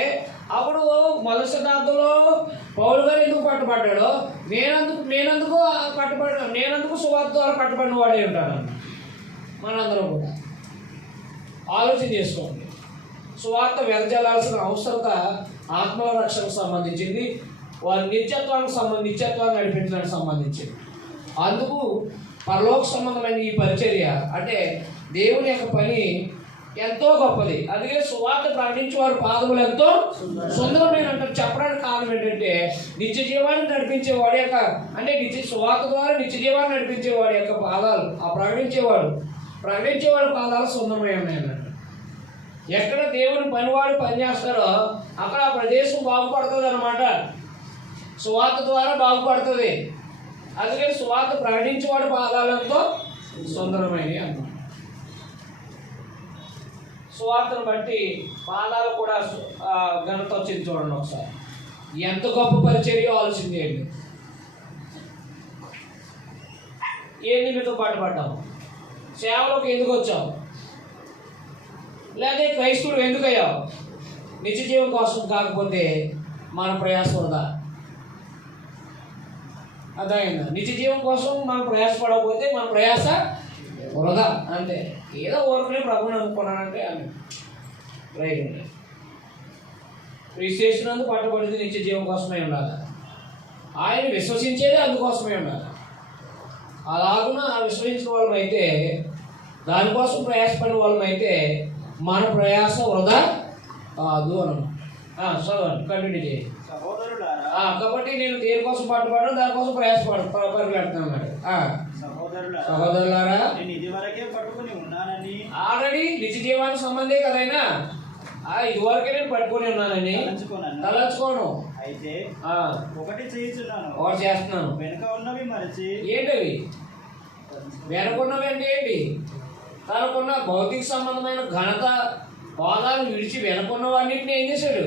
అప్పుడు మొదటి శతాబ్దంలో పౌలు గారు ఎందుకు పట్టబడ్డాడో నేనందుకు సువార్త ద్వారా పట్టబడిన వాడే ఉంటాను. మనందరం కూడా ఆలోచన చేసుకోండి. సువార్త వెదజల్లాల్సిన అవసరత ఆత్మల రక్షణకు సంబంధించింది, వారి నిత్యత్వాన్ని నడిపించడానికి సంబంధించింది. అందుకు పరలోక సంబంధమైన ఈ పరిచర్య అంటే దేవుని యొక్క పని ఎంతో గొప్పది. అందుకే సువార్త ప్రకటించే వారి పాదములు ఎంతో సుందరమైన అంటారు. చెప్పడానికి కారణం ఏంటంటే నిత్య జీవాన్ని నడిపించే వాడి యొక్క సువార్త ద్వారా నిత్య జీవాన్ని నడిపించే వాడి యొక్క పాదాలు, ఆ ప్రకటించేవాడి పాదాలు సుందరమై ఉన్నాయన్నట్టు. ఎక్కడ దేవుని పనివాడు పనిచేస్తారో అక్కడ ఆ ప్రదేశం బాగుపడుతుంది అన్నమాట. సువార్త ద్వారా బాగుపడుతుంది. అందుకని సువార్త ప్రకటించేవాడి పాదాలతో సుందరమైనవి అన్నమాట. సువార్తను బట్టి పాదాలు కూడా ఘనత వచ్చింది. చూడండి ఒకసారి ఎంత గొప్ప పరిచర్య ఆలోచన చేయండి. ఏ నిమిత్తం పట్టబడ్డాము? సేవలోకి ఎందుకు వచ్చాము? లేదా క్రైస్తవుడు ఎందుకు అయ్యావు? నిత్య జీవం కోసం కాకపోతే మన ప్రయాస వృధా. అర్థమైందా? నిత్య జీవం కోసం మనం ప్రయాసపడకపోతే మన ప్రయాస వృధా అంతే. ఏదో ఊరికనే ప్రభుని అనుకున్నానంటే అని రైట్ అండి. విశ్లేషణందుకు పట్టబడింది నిత్య జీవం కోసమే ఉండాలి. ఆయన విశ్వసించేది అందుకోసమే ఉండాలి. అలాగున విశ్వసించిన వాళ్ళమైతే, దానికోసం ప్రయాసపడిన వాళ్ళమైతే మన ప్రయాస వృధా కాదు అన్నమాట. చదవండి, కంటిన్యూ చేయండి. కాబట్టి నేను దేనికోసం పట్టుబడ్డాను, దానికోసం పరిగెడుతున్నాను అన్నాడు. సహోదరులారా, ఆల్రెడీ నిత్య జీవానికి సంబంధే కదైనా ఇదివరకే నేను పట్టుకొని ఉన్నానని తలంచుకోను. అయితే ఒకటి చేస్తున్నాను. వెనుక ఉన్నవి మరచి. ఏంటవి వెనకున్నవి అంటే ఏంటి? తనకున్న భౌతిక సంబంధమైన ఘనత హోదాలు విడిచి వెనకున్నవన్నింటినీ ఏం చేశాడు?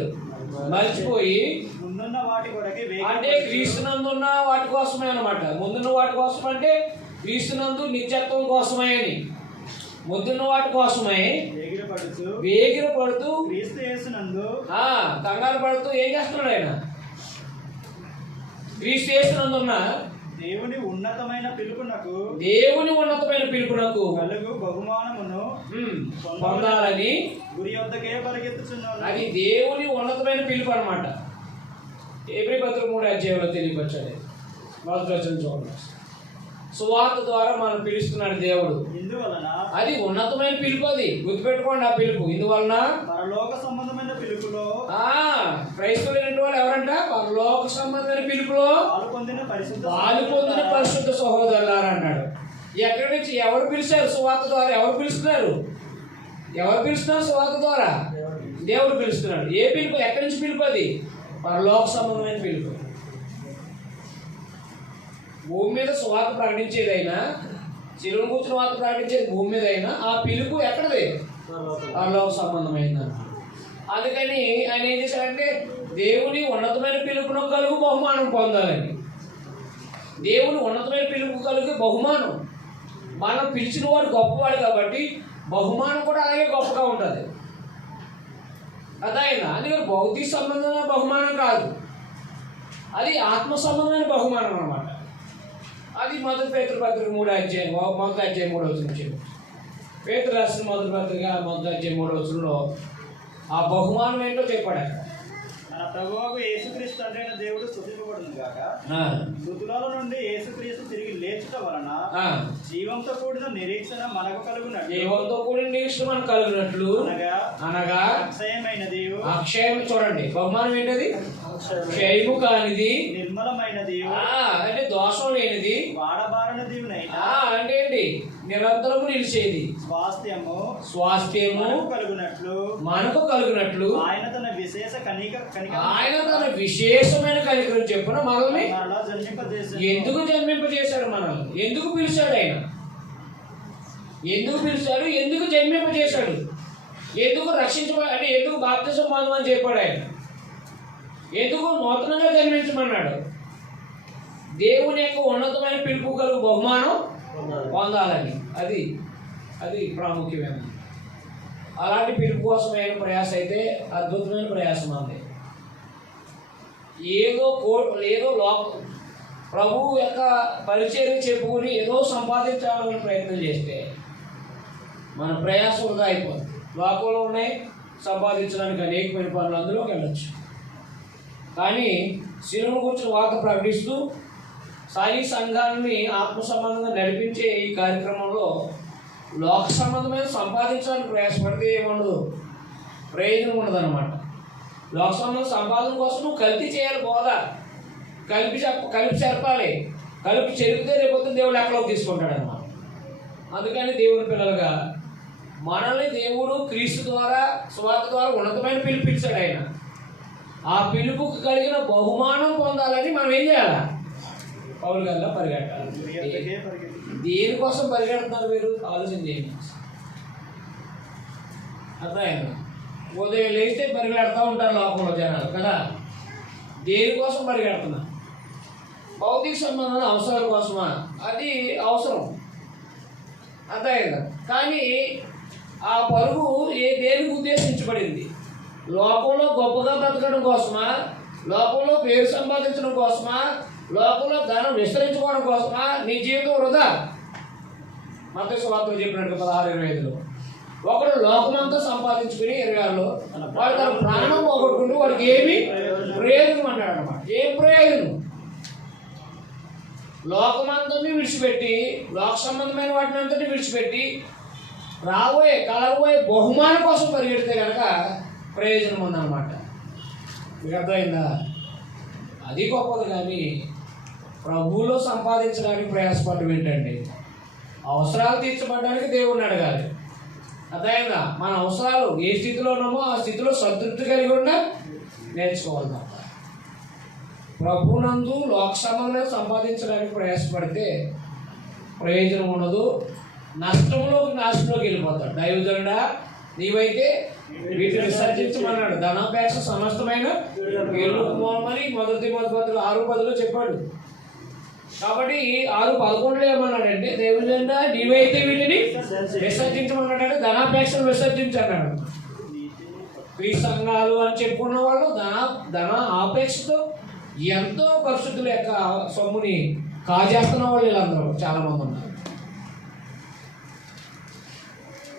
మర్చిపోయి ముందున్న వాటి కొరకే, అంటే క్రీస్తునందున్న వాటి కోసమే అనమాట. ముందున్న వాటి కోసం అంటే క్రీస్తునందు నిత్యత్వం కోసమే అని. ముందున్న వాటి కోసమే వేగిర పడుతూ క్రీస్తు యేసునందు కంగారు పడుతూ ఏం చేస్తున్నాడు ఆయన? క్రీస్తు యేసునందున్న దేవుని ఉన్నతమైన పిలుపునకు కలుగు బహుమానమును పొందాలని గురి యొద్దకే పరిగెత్తుచున్నాను. అది దేవుని ఉన్నతమైన పిలుపు అనమాట. ఎబ్రీ 3వ అధ్యాయంలో తెలియపరచాలి. మొదటి వచనం చూడండి. సువార్త ద్వారా మనం పిలుస్తున్నాడు దేవుడు. ఇందువలన అది ఉన్నతమైన పిలుపు, అది గుర్తుపెట్టుకోండి. ఆ పిలుపు ఇందువలన పరలోక సంబంధమైన పిలుపులో క్రైస్తవులైన వాళ్ళు ఎవరంట? పరలోక సంబంధమైన పిలుపులో పాలు పొందిన పరిశుద్ధ సహోదరులారా అన్నాడు. ఎక్కడి నుంచి ఎవరు పిలిచారు? సువార్త ద్వారా. ఎవరు పిలుస్తున్నారు? సువార్త ద్వారా దేవుడు పిలుస్తున్నాడు. ఏ పిలుపు? ఎక్కడి నుంచి పిలుపు? అది పరలోక సంబంధమైన పిలుపు. భూమి మీద సువార్త ప్రకటించేదైనా, చిరువును కూర్చుని వార్త ప్రకటించేది భూమి మీద అయినా, ఆ పిలుపు ఎక్కడది? పరలోక సంబంధమైంది. అందుకని ఆయన ఏం చేశాడంటే, దేవుని ఉన్నతమైన పిలుపును కలుగు బహుమానం పొందాలని. దేవుని ఉన్నతమైన పిలుపు కలిగి బహుమానం. మనం పిలిచిన వాడు గొప్పవాడు కాబట్టి బహుమానం కూడా అలాగే గొప్పగా ఉంటుంది. అదైనా అది భౌతిక సంబంధమైన బహుమానం కాదు, అది ఆత్మ సంబంధమైన బహుమానం అన్నమాట. అది మొదటి పేతురు పత్రిక 3:3 పేతురు రాసిన మొదటి పత్రిక 1:3 ఆ బహుమానం ఏంటో చెప్పాడు. మన ప్రభువుకు యేసుక్రీస్తు తండ్రి అయిన దేవుడు స్తుతింపబడును గాక. మృతుల నుండి యేసుక్రీస్తు తిరిగి లేచుట వలన జీవంతో కూడిన నిరీక్షణ మనకు కలుగునట్లు అనగా అక్షయమైనది. అక్షయం చూడండి, బహుమానం ఏంటది? క్షయము కానిది, నిర్మలమైనది, అంటే దోషం లేనిది, వాడబారనిది, అంటే ఏంటి? నిరంతరము నిలిచేది స్వాస్థ్యము మనకు కలుగునట్లు ఆయన తన విశేషమైన కనికరం చెప్పున మనల్ని ఎందుకు జన్మింపజేశాడు? మనల్ని ఎందుకు పిలిచాడు? ఆయన ఎందుకు పిలిచాడు? ఎందుకు జన్మింపజేశాడు? ఎందుకు అంటే ఎందుకు బాప్తిసం పొందమని చెప్పాడు ఆయన? ఎందుకు నూతనంగా జన్మించమన్నాడు? దేవుని యొక్క ఉన్నతమైన పిలుపు కలుగు బహుమానం పొందాలని. అది ప్రాముఖ్యమైనది. అలాంటి పిలుపు కోసమైన ప్రయాస అయితే అద్భుతమైన ప్రయాసం అంది. ఏదో ప్రభువు యొక్క పరిచయం చెప్పుకొని ఏదో సంపాదించాలని ప్రయత్నం చేస్తే మన ప్రయాసం వృధా అయిపోతుంది. లోకంలో ఉన్నాయి సంపాదించడానికి అనేకమైన పనులు, అందులోకి వెళ్ళచ్చు. కానీ శిలువను గురించి వార్త ప్రకటిస్తూ సాయి సంఘాన్ని ఆత్మ సంబంధంగా నడిపించే ఈ కార్యక్రమంలో లోక సంబంధమైన సంపాదించడానికి ప్రయాసపడితే ఏముండదు, ప్రయోజనం ఉండదు అనమాట. లోక సంబంధం సంపాదన కోసం నువ్వు కల్తీ చేయాలి, బోధ కలిపి చెప్పాలి. కలిపి చెరిపితే రేపొద్దు దేవుడు ఎక్కడోకి తీసుకుంటాడు అన్నమాట. అందుకని దేవుని పిల్లలుగా మనల్ని దేవుడు క్రీస్తు ద్వారా, సువార్త ద్వారా ఉన్నతమైన పిలిపించాడు ఆయన. ఆ పిలుపుకు కలిగిన బహుమానం పొందాలని మనం ఏం చేయాలి? పౌలు గారిలో పరిగెట్టాలి. దేనికోసం పరిగెడుతున్నారు మీరు? ఆలోచన చేయండి. అర్థమైంది? ఉదయం లేస్తే పరిగెడుతూ ఉంటారు లోకంలో జనాలు కదా. దేనికోసం పరిగెడుతున్నా? భౌతిక సంబంధాల అవసరాల కోసమా? అది అవసరం, అర్థమైందా? కానీ ఆ పరుగు దేనికి ఉద్దేశించబడింది? లోకంలో గొప్పగా బ్రతకడం కోసమా? లోకంలో పేరు సంపాదించడం కోసమా? లోకంలో ధనం విస్తరించుకోవడం కోసమా? నీ జీవితం వృధా. మత్తయి సువార్తలో చెప్పినట్టు 16:25 ఒకడు లోకమంతా సంపాదించుకుని 26లో వాడు తన ప్రాణం పోగొట్టుకుంటూ వాడికి ఏమి ప్రయోజనం అన్నాడు అన్నమాట. ఏం ప్రయోజనం? లోకమంతని విడిచిపెట్టి, లోక సంబంధమైన వాటిని అంతటి విడిచిపెట్టి కలగబోయే బహుమానం కోసం పరిగెడితే కనుక ప్రయోజనం ఉందన్నమాట. మీకు అర్థమైందా? అది గొప్పది. కానీ ప్రభువులో సంపాదించడానికి ప్రయాసపడడం ఏంటండి? అవసరాలు తీర్చబడడానికి దేవుడిని అడగాలి. అర్థమైందా? మన అవసరాలు ఏ స్థితిలో ఉన్నామో ఆ స్థితిలో సంతృప్తి కలిగి ఉండ నేర్చుకోవాలి తప్ప ప్రభువునందు లోక సంబంధంగా సంపాదించడానికి ప్రయాసపడితే ప్రయోజనం ఉండదు. నాశనంలోకి వెళ్ళిపోతాడు. దైవజనుడా నీవైతే వీటిని విసర్జించమన్నాడు. ధనాపేక్ష సమస్తమైన మూలమని మొదటి తిమోతి 6:10 చెప్పాడు. కాబట్టి 6:11 ఏమన్నాడంటే, దేవుజనుడా నీవైతే వీటిని విసర్జించమన్నాడంటే ధనాపేక్షను విసర్జించన్నాడు. ఈ సంఘాలు అని చెప్పుకున్న వాళ్ళు ధన ఆపేక్షతో ఎంతో పరిశుద్ధుల యొక్క సొమ్ముని కాజేస్తున్న వాళ్ళు వీళ్ళందరూ చాలా మంది ఉన్నారు.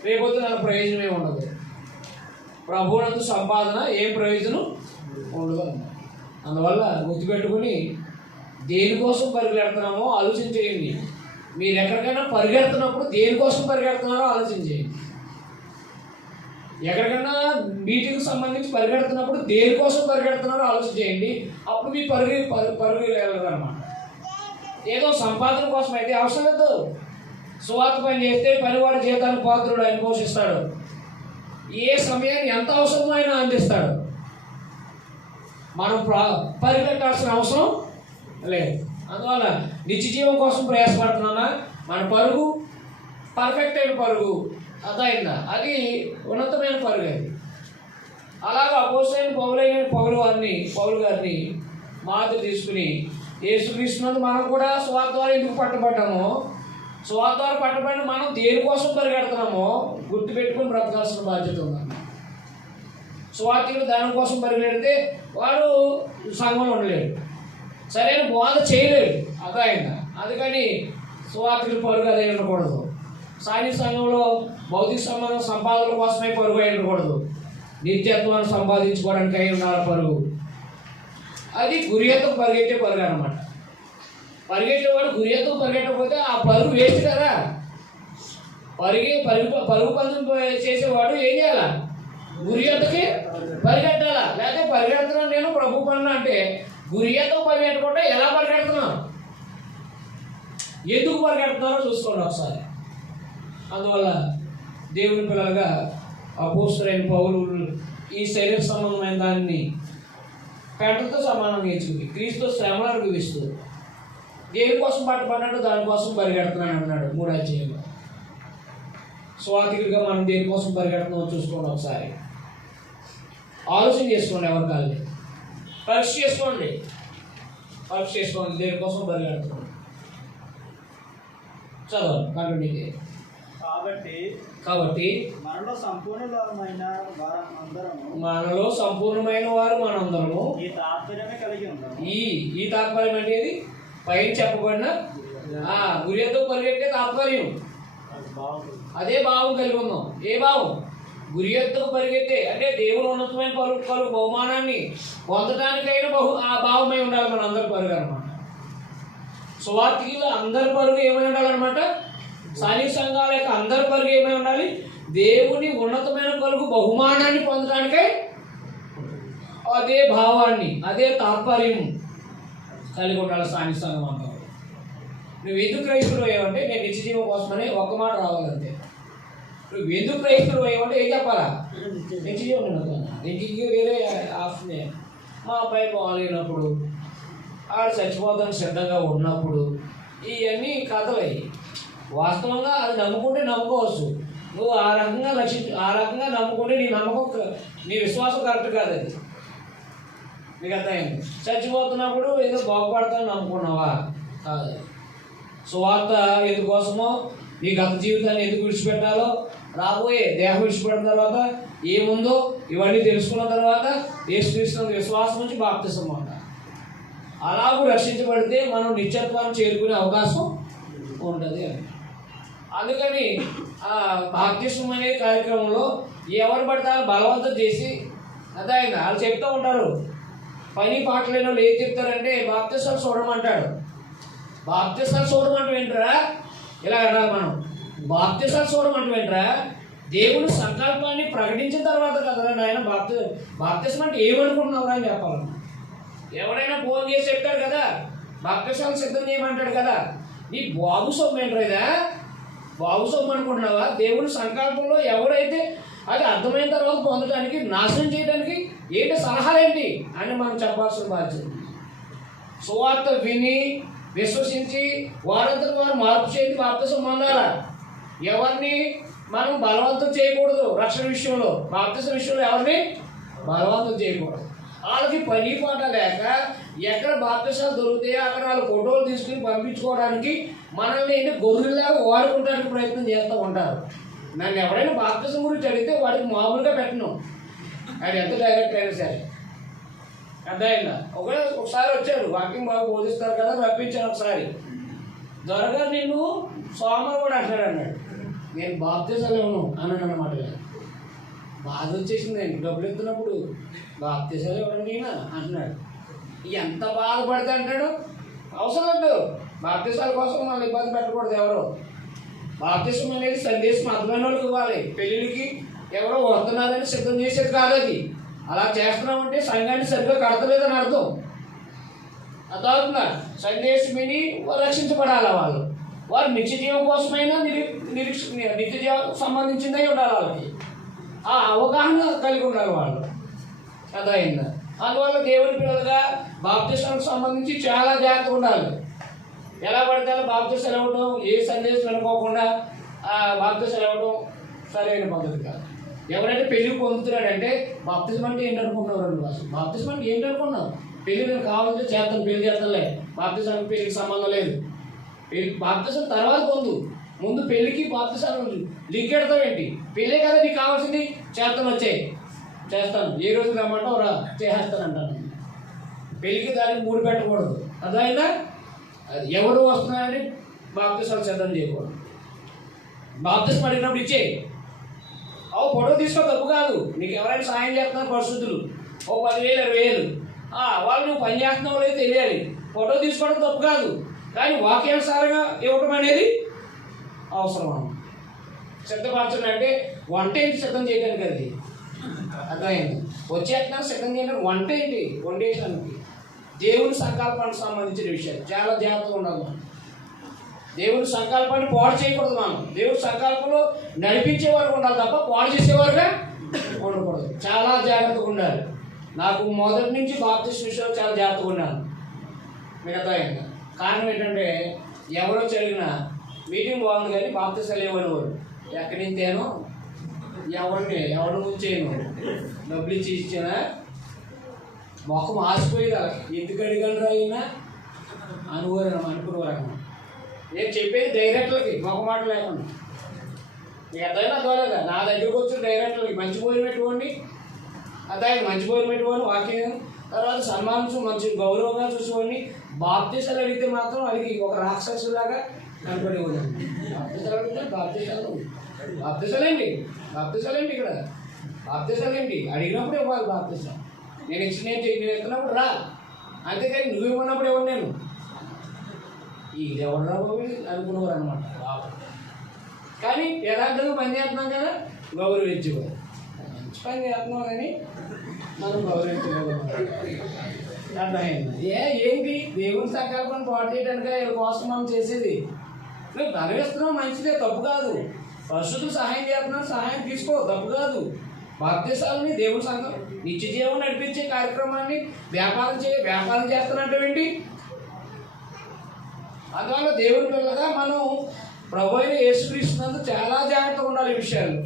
రేపొద్దు నాకు ప్రయోజనం ఉండదు. ప్రభువునందు సంపాదన ఏం ప్రయోజనం ఉండదు. అందువల్ల గుర్తుపెట్టుకుని దేనికోసం పరిగెడుతున్నామో ఆలోచన చేయండి. మీరు ఎక్కడికైనా పరిగెడుతున్నప్పుడు దేనికోసం పరిగెడుతున్నారో ఆలోచించేయండి. ఎక్కడికైనా మీటింగ్కి సంబంధించి పరిగెడుతున్నప్పుడు దేనికోసం పరిగెడుతున్నారో ఆలోచన చేయండి. అప్పుడు మీ పరుగు వెళ్ళదన్నమాట. ఏదో సంపాదన కోసం అయితే అవసరం లేదు. సువార్త పని చేస్తే పనివాడి జీతానికి పాత్రుడు ఆయన పోషిస్తాడు. ఏ సమయాన్ని ఎంత అవసరమో ఆయన అందిస్తాడు. మనం పరిగెట్టాల్సిన అవసరం లేదు. అందువల్ల నిత్య జీవం కోసం ప్రయాసపడుతున్నామా? మన పరుగు పర్ఫెక్ట్ అయిన పరుగు అదైందా? అది ఉన్నతమైన పరుగు. అది అలాగా అపోస్తలుడైన పౌలు గారిని మాదిరి తీసుకుని యేసుక్రీస్తునందు మనం కూడా సువార్త ద్వారా ఎందుకు పట్టబడ్డామో, సువార్త ద్వారా పట్టబడిన మనం దేనికోసం పరిగెడుతున్నామో గుర్తుపెట్టుకుని బ్రతకాల్సిన బాధ్యత ఉందన్న. సువార్తికుడు దానికోసం పరిగెడితే వాడు సంఘంలో ఉండలేడు, సరైన బోధ చేయలేడు. అదైందా? అందుకని సువార్తికుడు పరుగు అదే ఉండకూడదు. సాయి సంఘంలో భౌతిక సంపాదన కోసమే పరుగు అయి ఉండకూడదు. నిత్యత్వాన్ని సంపాదించుకోవడానికి అయి ఉండాలి పరుగు. అది గురియతో పరిగెట్టే పరుగు అనమాట. పరిగెట్టేవాడు గురియతో పరిగెట్టకపోతే ఆ పరుగు వేస్ట్ కదా. పరుగు పందెం చేసేవాడు ఏం చేయాలా? గురియతకి పరిగెట్టాలా. లేకపోతే పరిగెడుతున్నాను నేను ప్రభు పనులు అంటే గురియతో పరిగెట్టకుండా ఎలా పరిగెడుతున్నాను, ఎందుకు పరిగెడుతున్నారో చూసుకోండి ఒకసారి. అందువల్ల దేవుని పిల్లలుగా అపోస్తలుడైన పౌలు ఈ శరీర సంబంధమైన దాన్ని పెంటతో సమానంగా ఎంచుకుంది. క్రీస్తు శ్రమను అనుభవిస్తూ దేనికోసం పట్టబడ్డాడు, దానికోసం పరిగెడుతున్నాను అన్నాడు 3వ అధ్యాయంలో. స్వాతికుడిగా మనం దేనికోసం పరిగెడుతున్నామో చూసుకోండి ఒకసారి. ఆలోచన చేసుకోండి. ఎవరి కాదు పరీక్ష చేసుకోండి. దేనికోసం పరిగెడుతున్నాం. చదవాలి కంటిన్యూ. కాబట్టి మనలో సంపూర్ణమైన వారు మనందరము ఈ తాత్పర్యం అనేది పైన చెప్పబడిన గురియతో పరిగెట్టే తాత్పర్యం. అదే భావం కలిగి ఉన్నాం. ఏ భావం? గురియతో పరిగెత్తే అంటే దేవుడు ఉన్నతమైన పలుకు బహుమానాన్ని పొందడానికైనా ఆ భావమై ఉండాలి మన అందరి పరుగు అనమాట. సువార్తికులు అందరి పరుగు ఏమై ఉండాలన్నమాట. స్థానిక సంఘాల యొక్క అందరి పరుగు ఏమై ఉండాలి? దేవుని ఉన్నతమైన పలుకు బహుమానాన్ని పొందడానికై అదే భావాన్ని, అదే తాత్పర్యం కలిగి ఉండాలి స్థానిక సంఘం అంతా. నువ్వు ఎందుకు క్రైస్తవులు అయ్యావంటే నేను నిత్య జీవం కోసమని ఒక్క మాట రావాలంటే. నువ్వు ఎందుకు క్రైస్తవులు అయ్యావంటే ఏం చెప్పాలా? నిత్య జీవం అనుకున్నా. ఇంటికి వేరే ఆప్షన్. మా అబ్బాయి బాగాలేనప్పుడు, ఆడు చచ్చిపోతానికి సిద్ధంగా ఉన్నప్పుడు ఇవన్నీ కథలు అయ్యి. వాస్తవంగా అది నమ్ముకుంటే నమ్ముకోవచ్చు. నువ్వు ఆ రకంగా నమ్ముకుంటే నీ నమ్మకం, నీ విశ్వాసం కరెక్ట్ కాదు. అది నీకు అర్థమైంది. చచ్చిపోతున్నప్పుడు ఏదో బాగుపడతాను నమ్ముకున్నావా? కాదు. సువార్త ఎందుకోసమో, నీ గత జీవితాన్ని ఎందుకు విడిచిపెట్టాలో, రాబోయే దేహం విడిచిపెట్టిన తర్వాత ఏముందో ఇవన్నీ తెలుసుకున్న తర్వాత యేసుక్రీస్తు విశ్వాసం నుంచి బాప్తిసం అంట. అలాగూ రక్షించబడితే మనం నిత్యత్వాన్ని చేరుకునే అవకాశం ఉంటుంది అని. అందుకని బాప్తిసం అనే కార్యక్రమంలో ఎవరు పడితే బలవంతం చేసి అదైంది వాళ్ళు చెప్తూ ఉంటారు. పని పాట లేని వాళ్ళు ఏం చెప్తారంటే బాప్తిసాలు చూడమంటాడు. బాప్తిసాలు చూడమంటావేంట్రా? ఇలా అనాలి మనం. బాప్తిసాలు చూడమంటావేంట్రా? దేవుని సంకల్పాన్ని ప్రకటించిన తర్వాత కదరా నాయన బాప్తిసం అంటే ఏమనుకుంటున్నావురా అని చెప్పాలన్నా. ఎవరైనా ఫోన్ చేసి చెప్తాడు కదా బాప్తిసాలు సిద్ధం చేయమంటాడు కదా. నీ బాబు సొమ్ము ఏంట్రా ఇదా? బాబు సొమ్ము అనుకుంటున్నావా? దేవుని సంకల్పంలో ఎవరైతే అది అర్థమైన తర్వాత పొందడానికి, నాశనం చేయడానికి ఏంటి సలహాలు ఏంటి అని మనం చెప్పాల్సిన బాధ్యత. సువార్త విని విశ్వసించి వారంతా వారు మార్పు చేసి బాప్తిసం పొందాలా. ఎవరిని మనం బలవంతం చేయకూడదు. రక్షణ విషయంలో, బాప్తిసం విషయంలో ఎవరిని బలవంతం చేయకూడదు. వాళ్ళకి పని పాట లేక ఎక్కడ బాప్తిసాలు దొరుకుతాయో అక్కడ వాళ్ళు ఫోటోలు తీసుకుని పంపించుకోవడానికి మనల్ని ఏంటి గొర్రెలాగా వాడుకోవడానికి ప్రయత్నం చేస్తూ ఉంటారు. నన్ను ఎవరైనా బాప్తిసం గురించి అడిగితే వాడికి మామూలుగా పెట్టను, అది ఎంత డైరెక్ట్ అయినా సరే. అర్థమైందా? ఒకసారి వచ్చారు, వాకింగ్ బాగా బోధిస్తారు కదా, రప్పించాను ఒకసారి. దొరగా నిన్ను సోమవారం కూడా అన్నాడు. నేను బాప్తిసాలు ఇవ్వను అన్నాడు అనమాట. బాధ వచ్చేసింది. నేను డబ్బులు ఎత్తున్నప్పుడు బాప్తిసాలు ఇవ్వడం నేనా అంటున్నాడు. ఎంత బాధపడితే అంటాడు. అవసరం లేదు, బాప్తిసాల కోసం మనం ఇబ్బంది పెట్టకూడదు ఎవరు. బాప్తిసం అనేది సందేశం అర్థమైన వాళ్ళకి ఇవ్వాలి. పెళ్ళిళ్ళకి ఎవరో వస్తున్నారని సిద్ధం చేసేది కాదు అది. అలా చేస్తున్నామంటే సంఘాన్ని సరిగ్గా కడతలేదని అర్థం. అర్థమవుతుందా? సందేశం విని రక్షించబడాలి వాళ్ళు. వారు నిత్య జీవం కోసమైనా నిత్య జీవం సంబంధించిందే ఉండాలి వాళ్ళకి. ఆ అవగాహన కలిగి ఉండాలి వాళ్ళు. అర్థమైందా? అందువల్ల దేవుని పిల్లలుగా బాప్తిసానికి సంబంధించి చాలా జాగ్రత్తగా ఉండాలి. ఎలా పడితే బాప్తిసాలు ఇవ్వడం, ఏ సందేశం అనుకోకుండా బాప్తిసాలు ఇవ్వడం సరైన పద్ధతి కాదు. ఎవరైతే పెళ్లి పొందుతున్నాడంటే బాప్తిజం అంటే ఏంటనుకుంటున్నారు? అసలు బాప్తిజం అంటే ఏంటనుకున్నావు? పెళ్లి నేను కావాలంటే చేస్తాను, పెళ్లి చేస్తానులే, బాప్తిజానికి పెళ్లికి సంబంధం లేదు. బాప్తిజం తర్వాత ముందు పెళ్లికి బాప్తిజం లింక్ ఎడతావు ఏంటి? పెళ్ళే కదా నీకు కావాల్సింది. చేస్తాను, చేస్తాను, ఏ రోజు రమ్మంటావు రా, చేసేస్తాను అంటాను. పెళ్ళికి దానికి మూడు పెట్టకూడదు. అదైనా ఎవరు వస్తున్నారని బాప్తిజాలు సిద్ధం చేయకూడదు. బాప్తిజం అడిగినప్పుడు ఇచ్చేయి. ఫోటో తీసుకో, తప్పు కాదు. నీకు ఎవరైనా సాయం చేస్తున్నారు పరిశుద్ధులు, 10,000 20,000 వాళ్ళు నువ్వు పని చేస్తున్నావు లేదు తెలియాలి. ఫోటో తీసుకోవడం తప్పు కాదు, కానీ వాక్యానుసారంగా ఇవ్వటం అనేది అవసరం. సిద్ధపరచడం అంటే వంట ఏంటి సిద్ధం చేయడానికి? అది అర్థమైంది. వచ్చేస్తున్నా సిద్ధం చేయడానికి వంట ఏంటి? వండేసానికి దేవుని సంకల్పానికి సంబంధించిన విషయాలు చాలా జాగ్రత్తగా ఉండాలి. మనం దేవుని సంకల్పాన్ని పాడు చేయకూడదు. మనం దేవుని సంకల్పంలో నడిపించేవారు ఉండాలి తప్ప పాడు చేసేవారుగా ఉండకూడదు. చాలా జాగ్రత్తగా ఉండాలి. నాకు మొదటి నుంచి బాప్తిసం విషయంలో చాలా జాగ్రత్తగా ఉన్నాను. మీకు అర్థమైంది. కారణం ఏంటంటే ఎవరో చదివినా మీటింగ్ బాగుంది కానీ బాప్తిసాలు ఏమనేవారు. ఎక్కడి నుంచేనో ఎవరి నుంచేను డబ్బులు ఇచ్చినా మొఖం ఆసిపోయేది. అలా ఎందుకు అడిగాను అయినా అనుకునేవారు. నేను చెప్పేది డైరెక్టర్లకి మొక్క మాట లేకుండా. నీకు అర్థమైనా అర్థమలేదా? నా దగ్గరకు వచ్చిన డైరెక్టర్లకి మంచి భోజనం పెట్టుకోండి, అర్థమైంది, మంచి భోజనం పెట్టుకోండి, వాక్యం తర్వాత సన్మానించు, మంచి గౌరవంగా చూసుకోండి. బాప్తిసాలు అడిగితే మాత్రం అది ఒక రాక్షసులాగా కనపడి ఉందండి. బాప్తిసాలు అడిగితే బాప్తిసాలేంటి ఇక్కడ బాప్తిసాలేంటి అడిగినప్పుడు ఇవ్వాలి. బాప్తిసాలు నేను ఎత్తున్నప్పుడు రా, అంతేకాని నువ్వు ఇవ్వనప్పుడు ఇవ్వను నేను. ఇది ఎవరు రాబోయి అనుకునేవారు అనమాట. కానీ యథార్థంగా పని చేస్తున్నాం కదా, గౌరవించేవారు. మంచి పని చేస్తున్నాం కానీ మనం గౌరవించేవారు. అర్థమైంది. ఏంటి దేవుని సంకల్పాన్ని పాటు చేయడానికి వీళ్ళ కోసం మనం చేసేది. నువ్వు ధనవిస్తున్నావు మంచిదే, తప్పు కాదు. పరిశుద్ధులు సహాయం చేస్తున్నావు, సహాయం తీసుకో, తప్పు కాదు. బాప్తిసాలని దేవుని సంఘం నిత్య జీవం నడిపించే కార్యక్రమాన్ని వ్యాపారం చేస్తున్నట్టు ఏంటి? అందువల్ల దేవుని పిల్లగా మనం ప్రభు అయిన యేసుక్రీస్తునందు చాలా జాగ్రత్తగా ఉండాలి. ఈ విషయాలు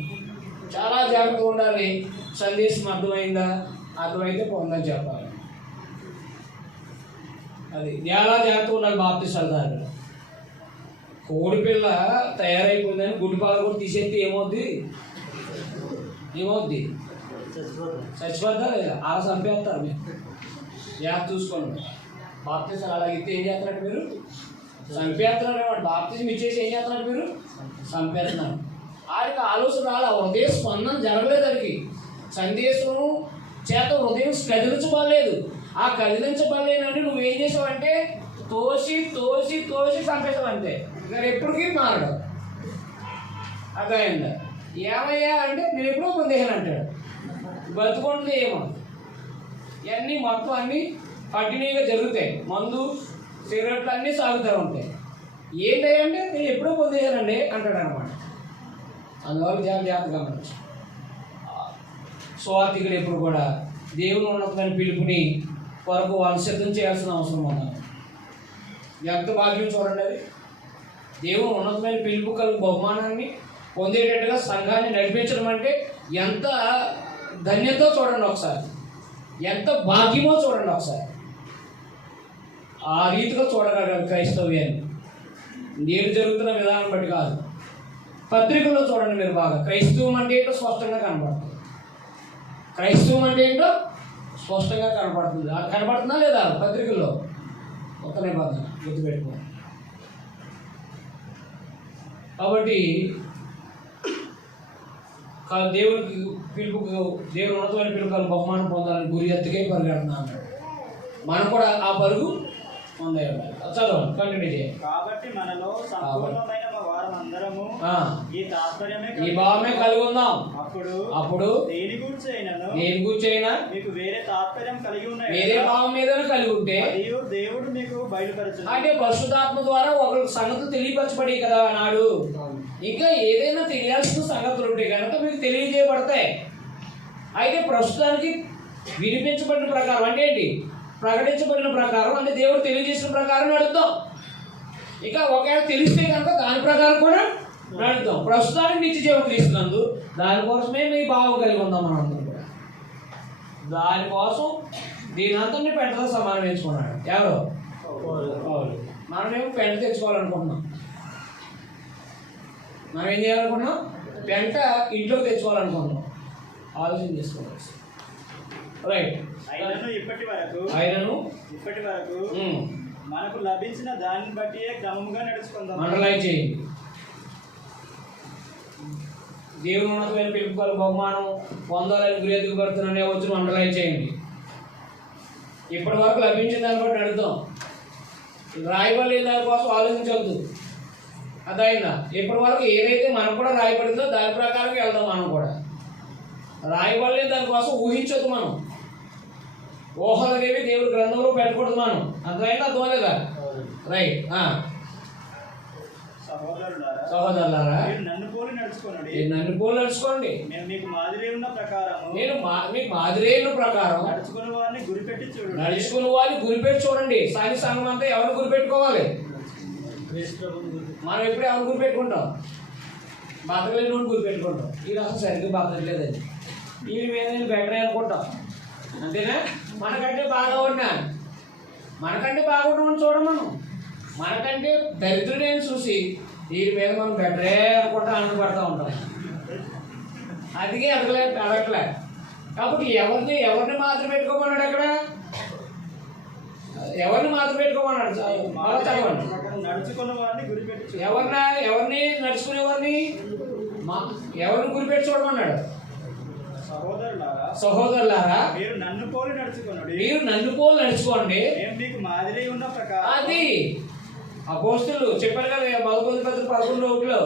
చాలా జాగ్రత్తగా ఉండాలి. సందేశం అర్థమైందా? అర్థమైతే పొందని చెప్పాలి. అది చాలా జాగ్రత్తగా ఉండాలి. బాప్తిసాల దారిలో కోడి పిల్ల తయారైపోయిందని గుడ్డిపాలు కూడా తీసేస్తే ఏమవుద్ది? చచ్చిపోద్దా లేదా? అలా చంపేస్తారు. మీరు జాగ్రత్త చూసుకోండి. బాప్తిసాలు అలాగితే ఏం చేస్తున్నట్టు మీరు? చంపేస్తున్నారు అనమాట. బాప్తిజం ఇచ్చేసి ఏం చేస్తున్నారు మీరు? చంపేస్తున్నారు. వాడికి ఆలోచన రాలి, హృదయ స్పందన జరగలేదు. దానికి సందేశం చేత హృదయం కదిలించబడలేదు. ఆ కదిలించబడలేనంటే నువ్వేం చేసావంటే తోసి చంపేసావు అంతే. ఇక్కడ ఎప్పటికీ మారడు. అర్థమైందా? ఏమయ్యా అంటే నేను ఎప్పుడో పొందేసాను అంటాడు. బతుకుంటుంది ఏమో. ఇవన్నీ మొత్తం అన్నీ కంటిన్యూగా జరుగుతాయి. మందు సిగరెట్లు అన్నీ సాగుతూ ఉంటాయి. ఏంటంటే నేను ఎప్పుడో పొందేసానండి అంటాడు అనమాట. అందువల్ల జాగ్రత్తగా గమనించు. స్వార్థికుడు ఎప్పుడు కూడా దేవుని ఉన్నతమైన పిలుపుని కొరకు వాళ్ళు సిద్ధం చేయాల్సిన అవసరం ఉంది. ఎంత భాగ్యం చూడండి. అది దేవుని ఉన్నతమైన పిలుపు కలిగి బహుమానాన్ని పొందేటట్టుగా సంఘాన్ని నడిపించడం అంటే ఎంత ధన్యతో చూడండి ఒకసారి, ఎంత భాగ్యమో చూడండి ఒకసారి. ఆ రీతిగా చూడగలగాలి క్రైస్తవ్యాన్ని. నేడు జరుగుతున్న విధానం బట్టి కాదు. పత్రికల్లో చూడండి మీరు బాగా. క్రైస్తవం అంటే ఏంటో స్పష్టంగా కనపడుతుంది. క్రైస్తవం అంటే ఏంటో స్పష్టంగా కనపడుతుంది. కనపడుతుందా లేదా పత్రికల్లో? కొత్త నిబంధన గుర్తుపెట్టుకోండి. కాబట్టి దేవునికి పిలుపుకు, దేవుని ఉన్నతమైన పిలుపుకు బహుమానం పొందాలని గురి ఎత్తుకే పరిగెడుతున్నా అన్నాడు. మనం కూడా ఆ పరుగు ఉందే ఉండాలి. చదవండి, కంటిన్యూ చేయండి. కాబట్టి మనలో సంపూర్ణమైన వారమందరము ఈ తాత్పర్యమే ఈ భావమే కలిగి ఉందాం. అప్పుడు దేని గూర్చైనా మీకు వేరే తాత్పర్యం కలిగి ఉన్నాయి, వేరే భావం మీద కలిగి ఉంటే దేవుడు మీకు బయలుపరచు. అంటే పరిశుద్ధాత్మ ద్వారా ఒక సంగతులు తెలియపరచబడి కదా అన్నాడు. ఇంకా ఏదైనా తెలియాల్సిన సంగతులు ఉంటే కనుక మీకు తెలియజేయబడతాయి. అయితే ప్రస్తుతానికి వినిపించబడిన ప్రకారం అంటే ఏంటి, ప్రకటించబడిన ప్రకారం అంటే దేవుడు తెలియజేసిన ప్రకారం నడుద్దాం. ఇక ఒకవేళ తెలిస్తే కనుక దాని ప్రకారం కూడా నడుద్దాం. ప్రస్తుతానికి నిత్య జీవం క్రీస్తునందు దానికోసమే మీ భావం కలిగి ఉందాం. మనం అందరం కూడా దానికోసం దీని అంతని పెంటతో సమానం ఎంచుకున్నాడు. ఎవరు? మనమేమో పెంట తెచ్చుకోవాలనుకుంటున్నాం. మనం ఏం చేయాలనుకుంటున్నాం? పెంట ఇంట్లోకి తెచ్చుకోవాలనుకుంటున్నాం. ఆలోచన చేసుకోవచ్చు. రైట్. ఇప్పటి వరకు మనకు లభించిన దాన్ని బట్టి క్రమముగా నడుచుకుందాం. అండర్లైన్ చేయండి. దేవుని ఉన్నతమైన పిలుపుకోవాలి బహుమానం పొందాలని గురెత్తుకు పడుతున్నానే వచ్చిన అండర్లైన్ చేయండి. ఇప్పటి వరకు లభించిన దాన్ని బట్టి నడుద్దాం. రాయబడి దాని కోసం ఆలోచించవద్దు. అదైందా? ఇప్పటి వరకు ఏదైతే మనకు కూడా రాయబడిందో దాని ప్రకారం వెళ్దాం. మనం కూడా రాయబడలేదు దానికోసం ఊహించొద్దు. మనం ఊహలనేవి దేవుడి గ్రంథంలో పెట్టకూడదు. మనం అర్థమైందా? అర్థమలేదా? రైట్. సహోదరులారా, నన్ను పోలి నడుచుకోండి. నేను మీకు మాదిరి ఉన్న ప్రకారం మీకు మాదిరి అయిన ప్రకారం నడుచుకున్న వారిని గురిపెట్టి చూడండి. సాయి సంఘం అంతా ఎవరిని గురిపెట్టుకోవాలి? మనం ఎప్పుడు ఎవరు గురిపెట్టుకుంటాం? బతకలేని వాడిని గురిపెట్టుకుంటాం. ఈ రసం సరిగ్గా బతకలేదని వీడి మీద నేను బెటర్ అనుకుంటాం. అంతేనా? మనకంటే బాగా ఉన్నామని చూడం. మనకంటే దరిద్రుడేని చూసి వీరి మీద మనం బెటరే అనుకుంటా ఆనందపడతా ఉంటాం. అందుకే అడగలే. కాబట్టి ఎవరిని మాత్రం పెట్టుకోమన్నాడు? అక్కడ ఎవరిని మాత్రం పెట్టుకోమన్నాడు? చదవండి. ఎవరిని నడుచుకునేవారిని ఎవరిని గురిపెట్టి చూడమన్నాడు? సహోదరులారా, మీరు నన్ను పోలి నడుచుకోండి. అది అపోస్తులు చెప్పారు కదా 11:11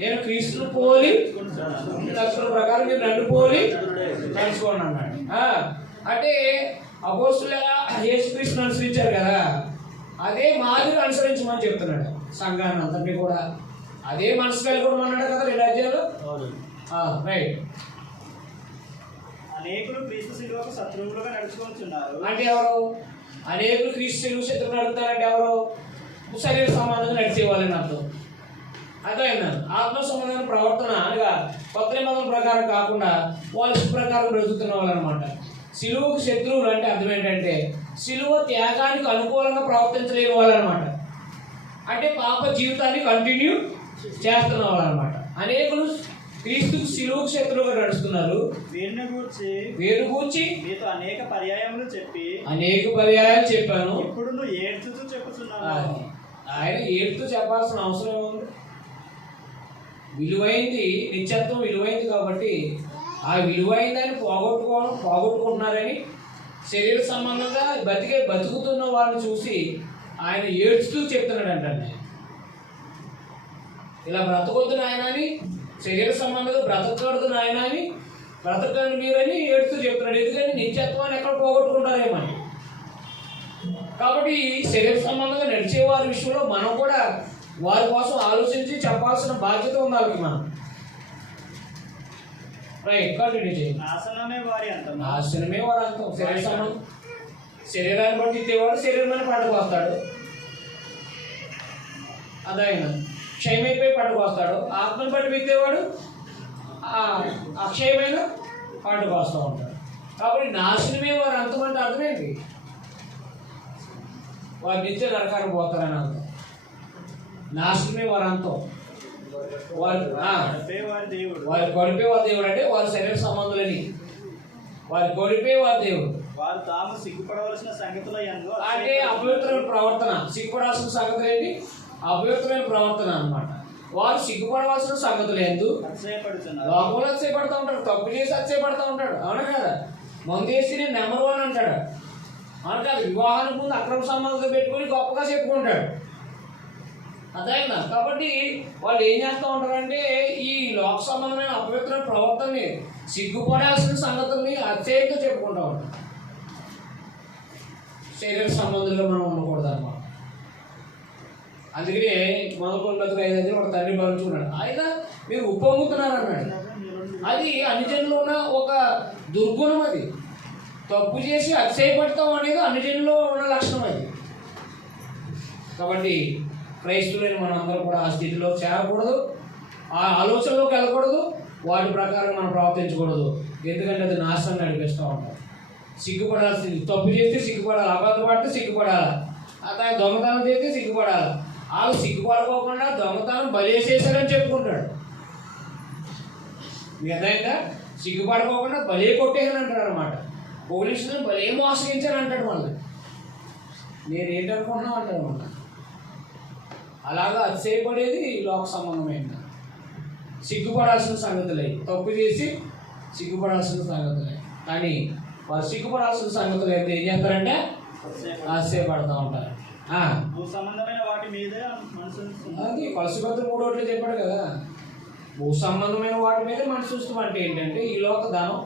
నేను క్రీస్తును పోలి నడుచుకున్న ప్రకారం మీరు నన్ను పోలి నడుచుకోండి అన్నాడు. అంటే అపోస్తులు యేసుక్రీస్తును అనుసరించారు కదా, అదే మాదిరి అనుసరించమని చెప్తున్నాడు. సంఘాన్ని అంతటి కూడా అదే మనసు కలిగి అన్నాడు కదా 2 అధ్యాయాలు. రైట్. అనేకులు క్రీస్తు శిలువకు శత్రువులుగా నడుచుకుంటున్నారు. అంటే ఎవరు? అనేకులు క్రీస్తు శిలువ శత్రువులు నడుపుతారంటే ఎవరు? శరీర సంబంధంగా నడిచేవాళ్ళని అర్థం. అర్థమైందా? ఆత్మ సంబంధమైన ప్రవర్తన అనగా కొత్త నిబంధన ప్రకారం కాకుండా వాళ్ళ ప్రకారం బ్రతుకుతున్న వాళ్ళు అనమాట. శిలువకు శత్రువులు అంటే అర్థం ఏంటంటే శిలువ త్యాగానికి అనుకూలంగా ప్రవర్తించలేని వాళ్ళు అనమాట. అంటే పాప జీవితాన్ని కంటిన్యూ చేస్తున్న వాళ్ళు అనమాట. అనేకులు క్రీస్తుకు శిలువకు శత్రువుగా నడుస్తున్నారు. వీరిని గూర్చి మీతో అనేక పర్యాయములు చెప్పాను. ఇప్పుడు నువ్వు ఏడ్చుతూ చెప్పుతున్నావు. ఆయన ఏడుతూ చెప్పాల్సిన అవసరం ఏముంది? విలువైంది, నిత్యత్వం విలువైంది కాబట్టి ఆ విలువైన దాన్ని పోగొట్టుకుంటున్నారని శరీర సంబంధంగా బతుకుతున్న వాళ్ళని చూసి ఆయన ఏడ్చుతూ చెప్తున్నాడు అంటాడు. ఇలా బ్రతకొద్దు నాయన అని, శరీర సంబంధంగా బ్రతకూడదు నాయన అని, బ్రతకండి మీరని ఏడుస్తూ చెప్తున్నాడు. ఎందుకంటే నిత్యత్వాన్ని ఎక్కడ పోగొట్టుకుంటారేమని. కాబట్టి శరీర సంబంధంగా నడిచే వారి విషయంలో మనం కూడా వారి కోసం ఆలోచించి చెప్పాల్సిన బాధ్యత ఉంది వాళ్ళకి. మనం రైట్. కంటిన్యూ చేయండి. నాశనమే వారి అంతం. శరీర సంబంధం శరీరాన్ని బట్టి ఇచ్చేవాడు శరీరమైన పంటకు వస్తాడు. అదైనా క్షయమైపోయి పంటకు వస్తాడు. ఆత్మను బట్టి విత్తేవాడు అక్షయమైన పంటకు వస్తూ ఉంటాడు. కాబట్టి నాశనమే వారు అంతం అంటే అర్థమేంటి? వారు నిత్య నరకానికి పోతారని అర్థం. నాశనమే వారు అంతం. వారు గడిపే వారి దేవుడు అంటే వారు శరీర సంబంధులని. వారు గడిపే వారి దేవుడు. వారు తాము సిగ్గుపడవలసిన సంగతుల యందు అంటే అపవిత్రమైన ప్రవర్తన. సిగ్గుపడాల్సిన సంగతులు ఏంటి? అపవిత్రమైన ప్రవర్తన అన్నమాట. వారు సిగ్గుపడవలసిన సంగతులు యందు లోకంలో అతిశయపడుతూ ఉంటాడు. తప్పు చేసి అతిశయపడుతూ ఉంటాడు. అవునా కదా? మందు వేసి నేను నెంబర్ 1 అంటాడు. మనకు అది వివాహానికి ముందు అక్రమ సంబంధం పెట్టుకొని గొప్పగా చెప్పుకుంటాడు. అర్థమైందా? కాబట్టి వాళ్ళు ఏం చేస్తూ ఉంటారంటే ఈ లోక సంబంధమైన అపవిత్ర ప్రవర్తనని, సిగ్గుపడాల్సిన సంగతుల్ని అత్యయంగా చెప్పుకుంటూ ఉంటారు. శరీర సంబంధంలో మనం ఉండకూడదు అన్నమాట. అందుకనే మొదలుకొని 5 ఒక తండ్రి భరించుకున్నాడు. ఆయన మీరు ఉప్పొంగుతున్నారు అన్నాడు. అది అన్ని జనుల్లో ఉన్న ఒక దుర్గుణం. అది తప్పు చేసి అతిశయపడతాం అనేది అన్ని జనుల్లో ఉన్న లక్షణం అది. కాబట్టి క్రైస్తవులైన మనం అందరూ కూడా ఆ స్థితిలో చేరకూడదు, ఆ ఆలోచనలోకి వెళ్ళకూడదు, వాటి ప్రకారం మనం ప్రవర్తించకూడదు. ఎందుకంటే అది నాశనం నడిపిస్తూ ఉంటాం. సిగ్గుపడాల్సింది, తప్పు చేస్తే సిగ్గుపడాలి, అబద్ధం పడితే సిగ్గుపడాలి, అతను దొంగతనం చేస్తే సిగ్గుపడాలి. వాళ్ళు సిగ్గుపడుకోకుండా దొంగతనం బలేసేసారని చెప్పుకుంటాడు. ఏదైనా సిగ్గుపడుకోకుండా బలే కొట్టేయని అంటాడు అనమాట. పోలీసులను బలే మోసగించాను అంటాడు. మళ్ళీ నేను ఏంటనుకుంటున్నావు అంటాడు అన్నమాట. అలాగా అతిశయపడేది లోక సంబంధమైన సిగ్గుపడాల్సిన సంగతులే. తప్పు చేసి సిగ్గుపడాల్సిన సంగతులే. కానీ వారు సిగ్గుపడాల్సిన సంగతులు అయితే ఏం చేస్తారంటే ఆశ్చర్యపడతా ఉంటారు. సంబంధమైన వాటి మీదే అది పలసిపత్రి 3 చెప్పాడు కదా. భూ సంబంధమైన వాటి మీదే మనసు చూస్తాం. అంటే ఏంటంటే ఈ లోక ధనం,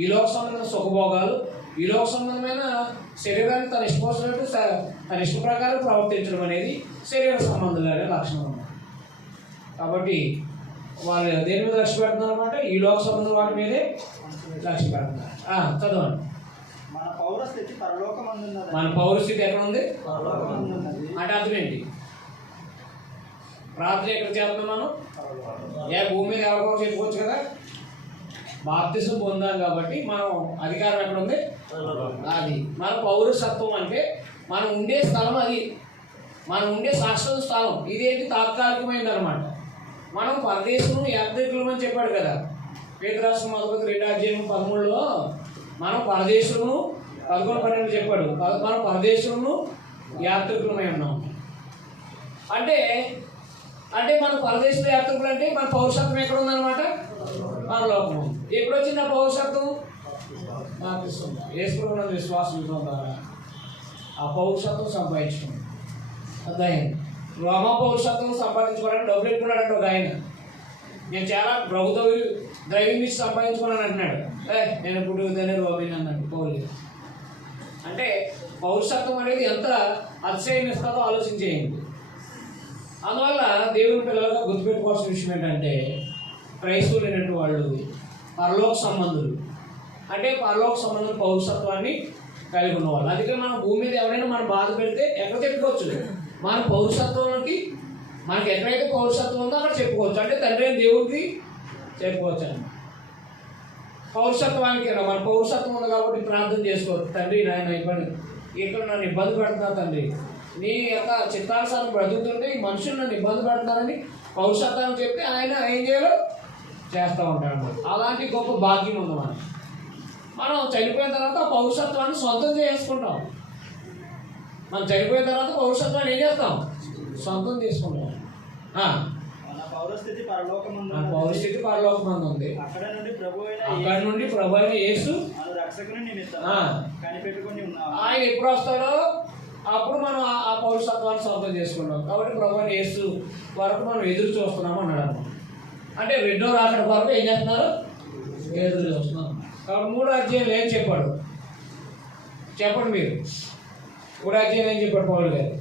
ఈ లోక సంబంధమైన సుఖభోగాలు, ఈ లోక సంబంధమైన శరీరాన్ని తన ఇష్టపోసినట్టు తన ఇష్ట ప్రకారం ప్రవర్తించడం అనేది శరీర సంబంధాలనే లక్షణం అన్నమాట. కాబట్టి వాళ్ళు దేని మీద లక్ష్య పెడుతున్నారు అనమాట? ఈ లోక సంబంధం వాటి మీదే లక్ష్య పెడుతున్నారు. చదవండి. మన పౌరస్థితి పరలోకమందున్నది. మన పౌరస్థితి ఎక్కడ ఉంది అంటే అర్థం ఏంటి? ప్రార్థన ఎక్కడ చేస్తున్నాం మనం? భూమి మీద ఎవరికో చెప్పుకోవచ్చు కదా. బాప్తిసం పొందాం కాబట్టి మనం అధికారం ఎక్కడ ఉంది? అది మన పౌరసత్వం. అంటే మనం ఉండే స్థలం అది, మనం ఉండే శాశ్వత స్థలం. ఇదేంటి తాత్కాలికమైంది అనమాట. మనం పరదేశం యాత్రికులం అని చెప్పాడు కదా. పేతురాసు 1:2-13లో మనం పరదేశమును 11-12 చెప్పాడు. మనం పరదేశమును యాత్రికులమై ఉన్నాం. అంటే అంటే మన పరదేశంలో యాత్రికులు అంటే మన పౌరసత్వం ఎక్కడ ఉందన్నమాట? పరలోకం. ఎప్పుడు వచ్చింది ఆ పౌరసత్వం? యేసుప్రభువునందు విశ్వాసం ద్వారా ఆ పౌరసత్వం సంపాదించుకున్నాం. అర్థమైంది. రోమా పౌరసత్వం సంపాదించుకోవడానికి డబ్బులు ఎక్కున్నాడంటే ఒక ఆయన, నేను చాలా ప్రభుత్వ డ్రైవింగ్ ఇచ్చి సంపాదించుకున్నాను అంటున్నాడు. నేను ఇప్పుడు ఇదనే రోమిన్ అన్నాడు పౌరు. అంటే పౌరసత్వం అనేది ఎంత అతిశయం ఇస్తుందో ఆలోచించేయండి. అందువల్ల దేవుని పిల్లలుగా గుర్తుపెట్టుకోవాల్సిన విషయం ఏంటంటే క్రైస్తవులు అయినటువంటి వాళ్ళు పరలోక సంబంధులు. అంటే పరలోక సంబంధం పౌరసత్వాన్ని కలిగి ఉన్నవాళ్ళు. అందుకే మనం భూమి మీద ఎవరైనా మనం బాధ పెడితే ఎక్కడ చెప్పుకోవచ్చు? మన పౌరసత్వానికి మనకి ఎక్కడైతే పౌరసత్వం ఉందో అక్కడ చెప్పుకోవచ్చు. అంటే తండ్రి అయిన దేవుడికి చెప్పుకోవచ్చు అన్నమాట. పౌరసత్వానికి మన పౌరసత్వం ఉంది కాబట్టి ప్రార్థన చేసుకోవచ్చు. తండ్రి నాయన ఇబ్బంది ఇక్కడ నన్ను ఇబ్బంది పెడుతున్నా తండ్రి, నీ యొక్క చిత్తానుసారం బ్రతుకుతుంటే ఈ మనుషులు నన్ను ఇబ్బంది పెడతానని పౌరసత్వాన్ని చెప్తే ఆయన ఏం చేయాలో చేస్తూ ఉంటాడు. అలాంటి గొప్ప భాగ్యం ఉంది మనకి. మనం చనిపోయిన తర్వాత పౌరసత్వాన్ని సొంతం చేసుకుంటాం. మనం చనిపోయిన తర్వాత పౌరసత్వాన్ని ఏం చేస్తాం? సొంతం చేసుకుంటాం. మన పౌరస్థితి పరలోకమందు ఉంది. అక్కడ నుండి ప్రభు అయిన యేసు రక్షకుని నిమిత్తం కనిపెట్టుకుని ఉన్నాం. ఆయన ఎప్పుడు వస్తాడో అప్పుడు మనం ఆ పౌరసత్వాన్ని సొంతం చేసుకుంటాం. కాబట్టి ప్రభు అయిన యేసు వరకు మనం ఎదురు చూస్తున్నాం అన్నాడు. అంటే 2వ రాకడ వరకు ఏం చేస్తున్నారు? ఎదురు చూస్తున్నాం. కాబట్టి 3వ అధ్యాయంలో ఏం చెప్పాడు? చెప్పండి మీరు. 3వ అధ్యాయం ఏం చెప్పాడు పౌలు గారు?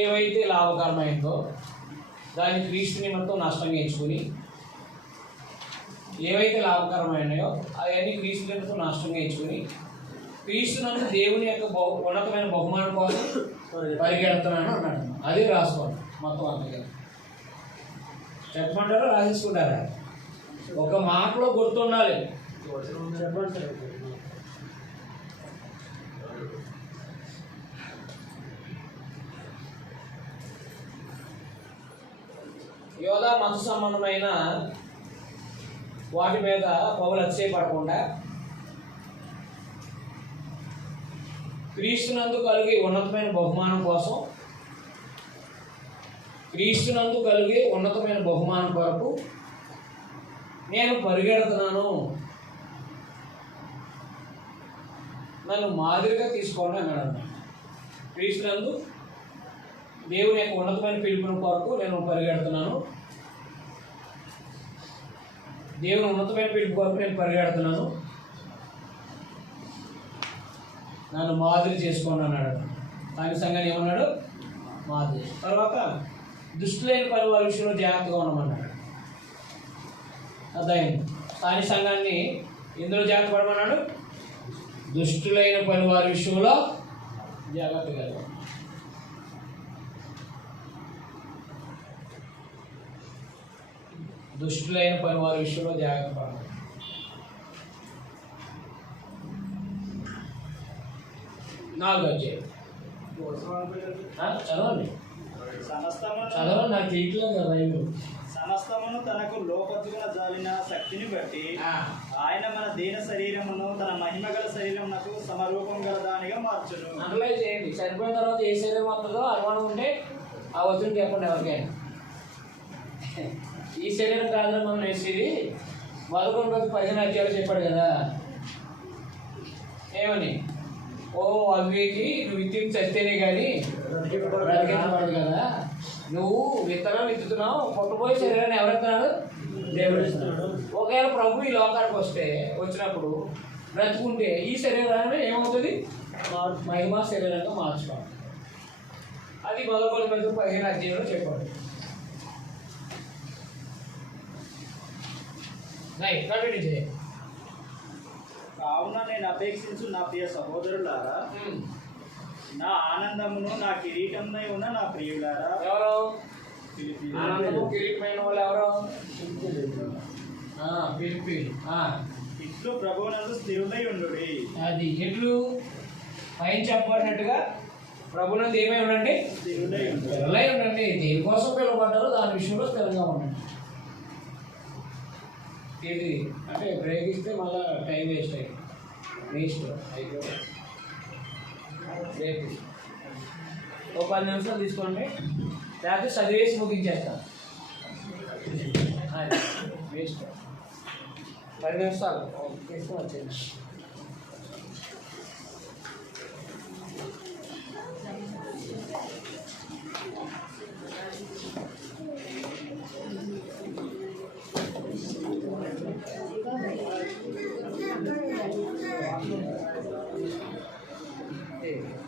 ఏవైతే లాభకరమైందో దాన్ని క్రీస్తు నిమిత్తం నష్టంగా ఎంచుకుని, ఏవైతే లాభకరమైనాయో అవన్నీ క్రీస్తు నిమిత్తం నష్టంగా ఎంచుకుని క్రీస్తునందు దేవుని యొక్క ఉన్నతమైన బహుమానం కోసం పరిగెడుతున్నాను అన్నాడు. అది రాసుకోండి మొత్తం అంతగా. చెప్పమంటారా రాసేసుకుంటారా? ఒక మాటలో గుర్తుండాలి. చెప్పండి. యోధా మత సంబంధమైన వాటి మీద పౌలు అతిశయపడకుండా క్రీస్తునందు కలిగే ఉన్నతమైన బహుమానం కోసం, క్రీస్తునందు కలిగే ఉన్నతమైన బహుమానం కొరకు నేను పరిగెడుతున్నాను, నన్ను మాదిరిగా తీసుకోండి అన్నాడు. క్రీస్తునందు దేవుని యొక్క ఉన్నతమైన పిలుపుని కొరకు నేను పరిగెడుతున్నాను, దేవుని ఉన్నతమైన పిలుపు కొరకు నేను పరిగెడుతున్నాను, నన్ను మాదిరి చేసుకోండి అన్నాడు. దాని సంఘాన్ని ఏమన్నాడు? మాదిరి. తర్వాత దుష్టులైన పని వారి విషయంలో జాగ్రత్తగా ఉండమన్నాడు. అర్థమైంది. స్థానిక సంఘాన్ని ఎందులో జాగ్రత్త పడమన్నాడు? దుష్టులైన పని వారి విషయంలో జాగ్రత్తగా. దుష్టులైన పని వారి విషయంలో జాగ్రత్త పడాలి. నాలుగు వచ్చాయి చదవండి, చదవండి. నాకు తీయట్లేదు కదా బైబిల్. సమస్తమును తనకు లోపద్దున జాలిన శక్తిని బట్టి ఆయన మన దీన శరీరమును తన మహిమ గల శరీరమునకు సమరూపం గల దానిగా మార్చును. అండర్లైన్ చేయండి. చనిపోయిన తర్వాత ఏ శరీరం వస్తుందో అనుమానం ఉంటే ఆ వద్దుని చెప్పండి ఎవరికైనా. ఈ శరీరం కాదని మనం వేసేది 11:15 అధ్యాయాలు చెప్పాడు కదా. ఏమని? ఓ అవివేకి, నువ్వు విత్తిని చస్తేనే కానీ బ్రతికించబడదు కదా. నువ్వు విత్తనం విత్తుతున్నావు, పుట్టబోయే శరీరాన్ని ఎవరెత్తున్నాడు? దేవుడు ఇస్తున్నాడు. ఒకవేళ ప్రభు ఈ లోకానికి వచ్చినప్పుడు బ్రతుకుంటే ఈ శరీరాన్ని ఏమవుతుంది? మహిమా శరీరంగా మార్చుకోవాలి. అది 11:15 అధ్యాయంలో చెప్పాడు. కంటిన్యూ చేయాలి. కావున నేను అపేక్షించు నా ప్రియ సహోదరులారా, నా ఆనందమును నా కిరీటంపై ఉన్న నా ప్రియులారా. ఎవరు ఆనందము కిరీటమైన వాళ్ళు? ఎవరు? ఫిలిప్పీయులు. ఇట్లు ప్రభువునందు స్థిరులై ఉండుడి. అది ఎట్లు పైన చెప్పబడినట్టుగా ప్రభునందు ఏమై ఉండండి? స్థిరులై ఉండండి. దేనికోసం పిలువబడ్డారో దాని విషయంలో స్థిరంగా ఉండండి. ఇది అంటే బ్రేక్ ఇస్తే మళ్ళీ టైం వేస్ట్ అయ్యింది. వేస్ట్ అయిపోయి బ్రేక్ ఒక 10 నిమిషాలు తీసుకోండి, లేకపోతే చదివేసి ముగించేస్తాను. వేస్ట్ 10 నిమిషాలు తీసుకొని వచ్చేది.